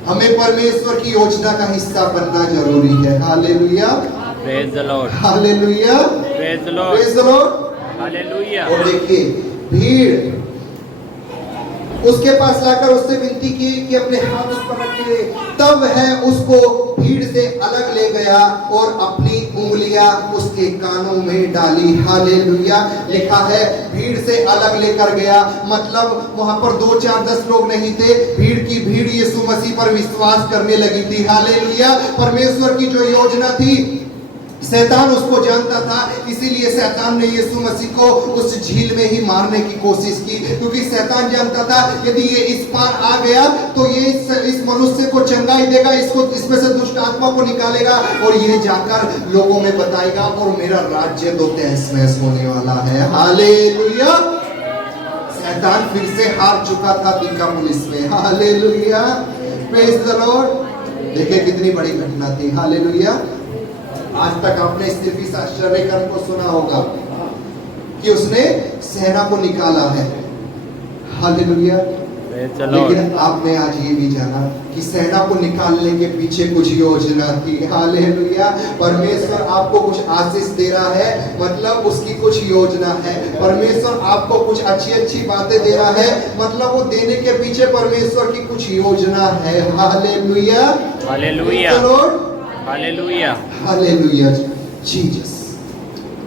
हमें परमेश्वर की योजना का हिस्सा बनना जरूरी है। Hallelujah, praise the Lord, hallelujah, praise the Lord, praise the Lord. Hallelujah. और देखिए भीड़ उसके पास लाकर उससे विनती की कि अपने हाथ उस पर रखे। तब है उसको भीड़ से अलग ले गया और अपनी उंगलियां उसके कानों में डाली। हालेलुया। लिखा है भीड़ से अलग लेकर गया, मतलब वहां पर 2 4 10 लोग नहीं थे। भीड़ की भीड़ यीशु मसीह पर विश्वास करने लगी थी। हालेलुया। परमेश्वर की जो योजना थी शैतान उसको जानता था, इसीलिए शैतान ने यीशु मसीह को उस झील में ही मारने की कोशिश की, क्योंकि शैतान जानता था यदि ये इस पार आ गया तो ये इस मनुष्य को चंगाई देगा, इसको इसमें से दुष्ट आत्मा को निकालेगा और ये जाकर लोगों में बताएगा और मेरा राज्य तो तहस-नहस होने वाला है। हालेलुया। शैतान फिर से हार चुका था दिकापुलिस में। Hallelujah, praise the Lord. देखिए कितनी बड़ी घटना थी। हालेलुया। आज तक आपने सिर्फ इस आश्चर्य कर्म को सुना होगा कि उसने सेना को निकाला है। हालेलुया। लेकिन आपने आज ये भी जाना कि सेना को निकालने के पीछे कुछ योजना थी। हालेलुया। परमेश्वर आपको कुछ आशीष दे रहा है, मतलब उसकी कुछ योजना है। परमेश्वर आपको कुछ अच्छी अच्छी बातें दे रहा है, मतलब वो देने के पीछे परमेश्वर की कुछ योजना है। Hallelujah, hallelujah, hallelujah, hallelujah, Jesus.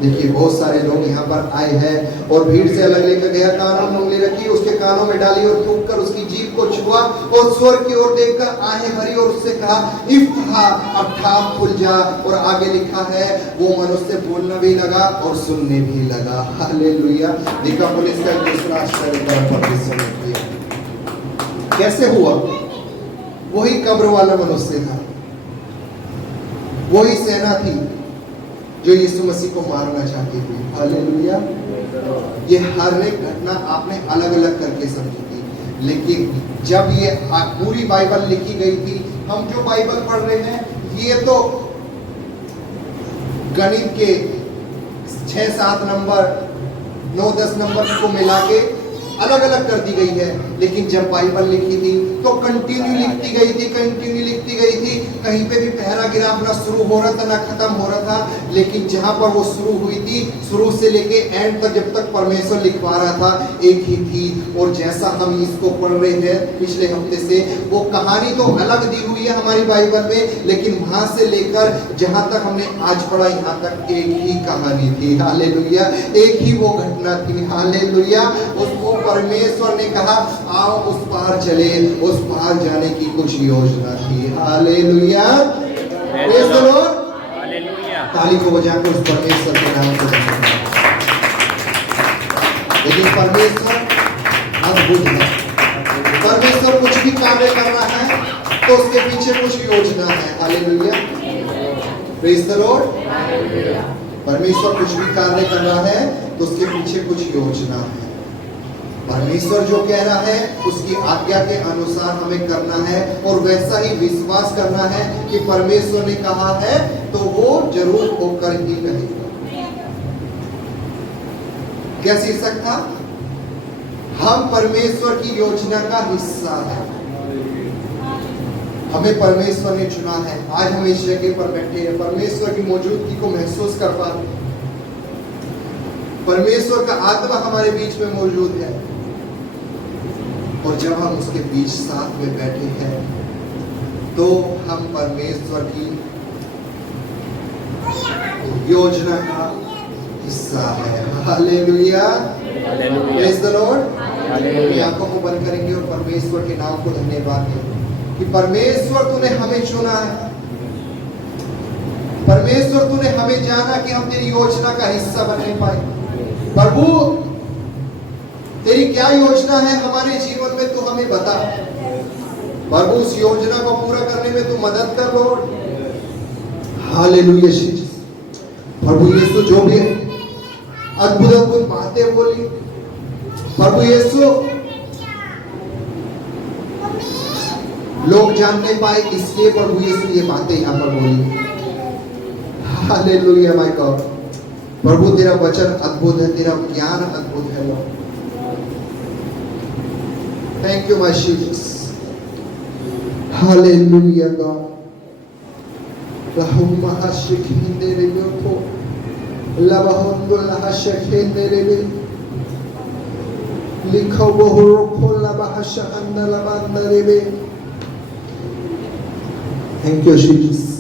देखिए बहुत सारे लोग यहाँ पर आए हैं और भीड़ से अलग लेकर गया, कानों में उंगली रखी, उसके कानों में डाली और थूक कर उसकी जीभ को छुआ और स्वर्ग की ओर देखकर आहें भरी और उससे कहा इफ्तहा, अब ठाप खुल जा। और आगे लिखा है वो मनुष्य बोलना भी लगा और सुनने भी लगा। हालेलुया। दिकापुलिस का दूसरा आश्चर्य कैसे हुआ? वही कब्र वाला मनुष्य था, वही सेना थी जो यीशु मसीह को मारना चाहती थी। हालेलुया। ये हर एक घटना आपने अलग अलग करके समझी थी, लेकिन जब ये पूरी बाइबल लिखी गई थी, हम जो बाइबल पढ़ रहे हैं ये तो गणित के 6-7 नंबर 9-10 नंबर को मिला के अलग अलग कर दी गई है। लेकिन जब बाइबल लिखी थी तो कंटिन्यू लिखती गई थी, कंटिन्यू लिखती गई थी। कहीं पे भी पैराग्राफ ना शुरू हो रहा था ना खत्म हो रहा था, लेकिन जहां पर वो शुरू हुई थी, शुरू से लेके एंड तक जब तक परमेश्वर लिखवा रहा था एक ही थी। और जैसा हम इसको पढ़ रहे हैं पिछले हफ्ते से, वो कहानी तो अलग दी हुई है हमारी बाइबल में, लेकिन वहां से लेकर जहां तक हमने आज पढ़ा यहाँ तक एक ही कहानी थी। हालेलुया। एक ही वो घटना थी। हालेलुया। उसको परमेश्वर ने कहा आओ उस पार चले, उस पार जाने की कुछ योजना थी। Hallelujah, praise the Lord. Hallelujah. ताली को बजाकर उस परमेश्वर के नाम को धन्यवाद। लेकिन परमेश्वर अद्भुत है। परमेश्वर कुछ भी कार्य कर रहा है तो उसके पीछे कुछ योजना है। Hallelujah, praise the Lord. परमेश्वर कुछ भी कार्य कर रहा है तो उसके पीछे कुछ योजना है। परमेश्वर जो कह रहा है उसकी आज्ञा के अनुसार हमें करना है और वैसा ही विश्वास करना है कि परमेश्वर ने कहा है तो वो जरूर होकर ही रहेगा। क्या शीर्षक था? हम परमेश्वर की योजना का हिस्सा है। हमें परमेश्वर ने चुना है। आज हम इस जगह पर बैठे हैं, परमेश्वर की मौजूदगी को महसूस कर पा रहे हैं। परमेश्वर का आत्मा हमारे बीच में मौजूद है और जब हम उसके बीच साथ में बैठे हैं तो हम परमेश्वर की योजना का हिस्सा है। Hallelujah, hallelujah praise the Lord. अपनी हालेलुया आंखों को बंद करेंगे और परमेश्वर के नाम को धन्यवाद दें कि परमेश्वर तूने हमें चुना है। परमेश्वर तूने हमें जाना कि हम तेरी योजना का हिस्सा बनने पाए। प्रभु तेरी क्या योजना है हमारे जीवन में, तू हमें बता। प्रभु उस योजना को पूरा करने में तू मदद कर लॉर्ड। Hallelujah Jesus. प्रभु यीशु जो भी अद्भुत अद्भुत बातें बोली, प्रभु यीशु लोग जान नहीं पाए, इसलिए प्रभु यीशु ये बातें यहाँ पर बोली। Hallelujah my God. प्रभु तेरा वचन अद्भुत है, तेरा ज्ञान अद्भुत है Lord. Thank you my Jesus. Hallelujah God. lahumma hashikinde rebeko labahondo lahashakinde rebe likho bohuro labahasha anna labanda rebe। Thank you Jesus.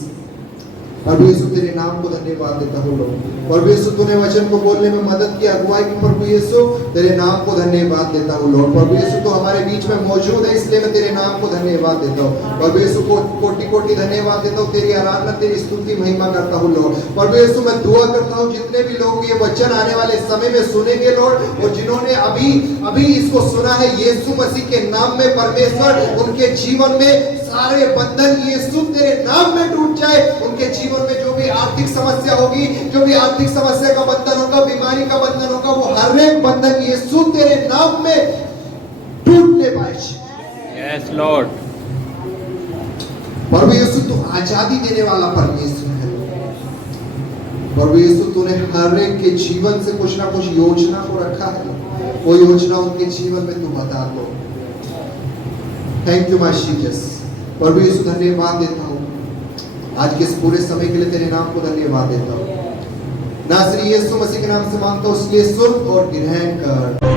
प्रभु यीशु तेरे नाम को धन्यवाद देता हूँ लोग। प्रभु यीशु तूने वचन को बोलने में मदद की, अगुवाई की। प्रभु यीशु तेरे नाम को धन्यवाद देता हूँ लॉर्ड। प्रभु यीशु तो हमारे बीच में मौजूद है, इसलिए मैं तेरे नाम को धन्यवाद देता हूँ। प्रभु यीशु को कोटि कोटि धन्यवाद देता हूँ, तेरी आराधना तेरी स्तुति महिमा करता हूँ लॉर्ड। प्रभु यीशु मैं दुआ करता हूँ जितने भी लोग ये वचन आने वाले समय में सुनेंगे लॉर्ड, और जिन्होंने अभी इसको सुना है, यीशु मसीह के नाम में परमेश्वर उनके जीवन में सारे बंधन यीशु तेरे नाम में टूट जाए। उनके जीवन में जो भी आर्थिक समस्या होगी, जो भी आर्थिक समस्या का बंधन होगा, बीमारी का बंधन होगा, वो हर एक बंधन यीशु तेरे नाम में टूटने पाए। Yes Lord. प्रभु यीशु तू आजादी देने वाला परमेश्वर है। प्रभु यीशु तूने हर एक के जीवन से कुछ ना कुछ योजना को रखा है, वो योजना उनके जीवन में तू बता दो। Thank you my Jesus. प्रभु यीशु धन्यवाद देता हूँ आज के इस पूरे समय के लिए, तेरे नाम को धन्यवाद देता हूँ। नासरी यीशु मसीह के नाम से मांगता हूँ, इसलिए सुन और ग्रहण कर।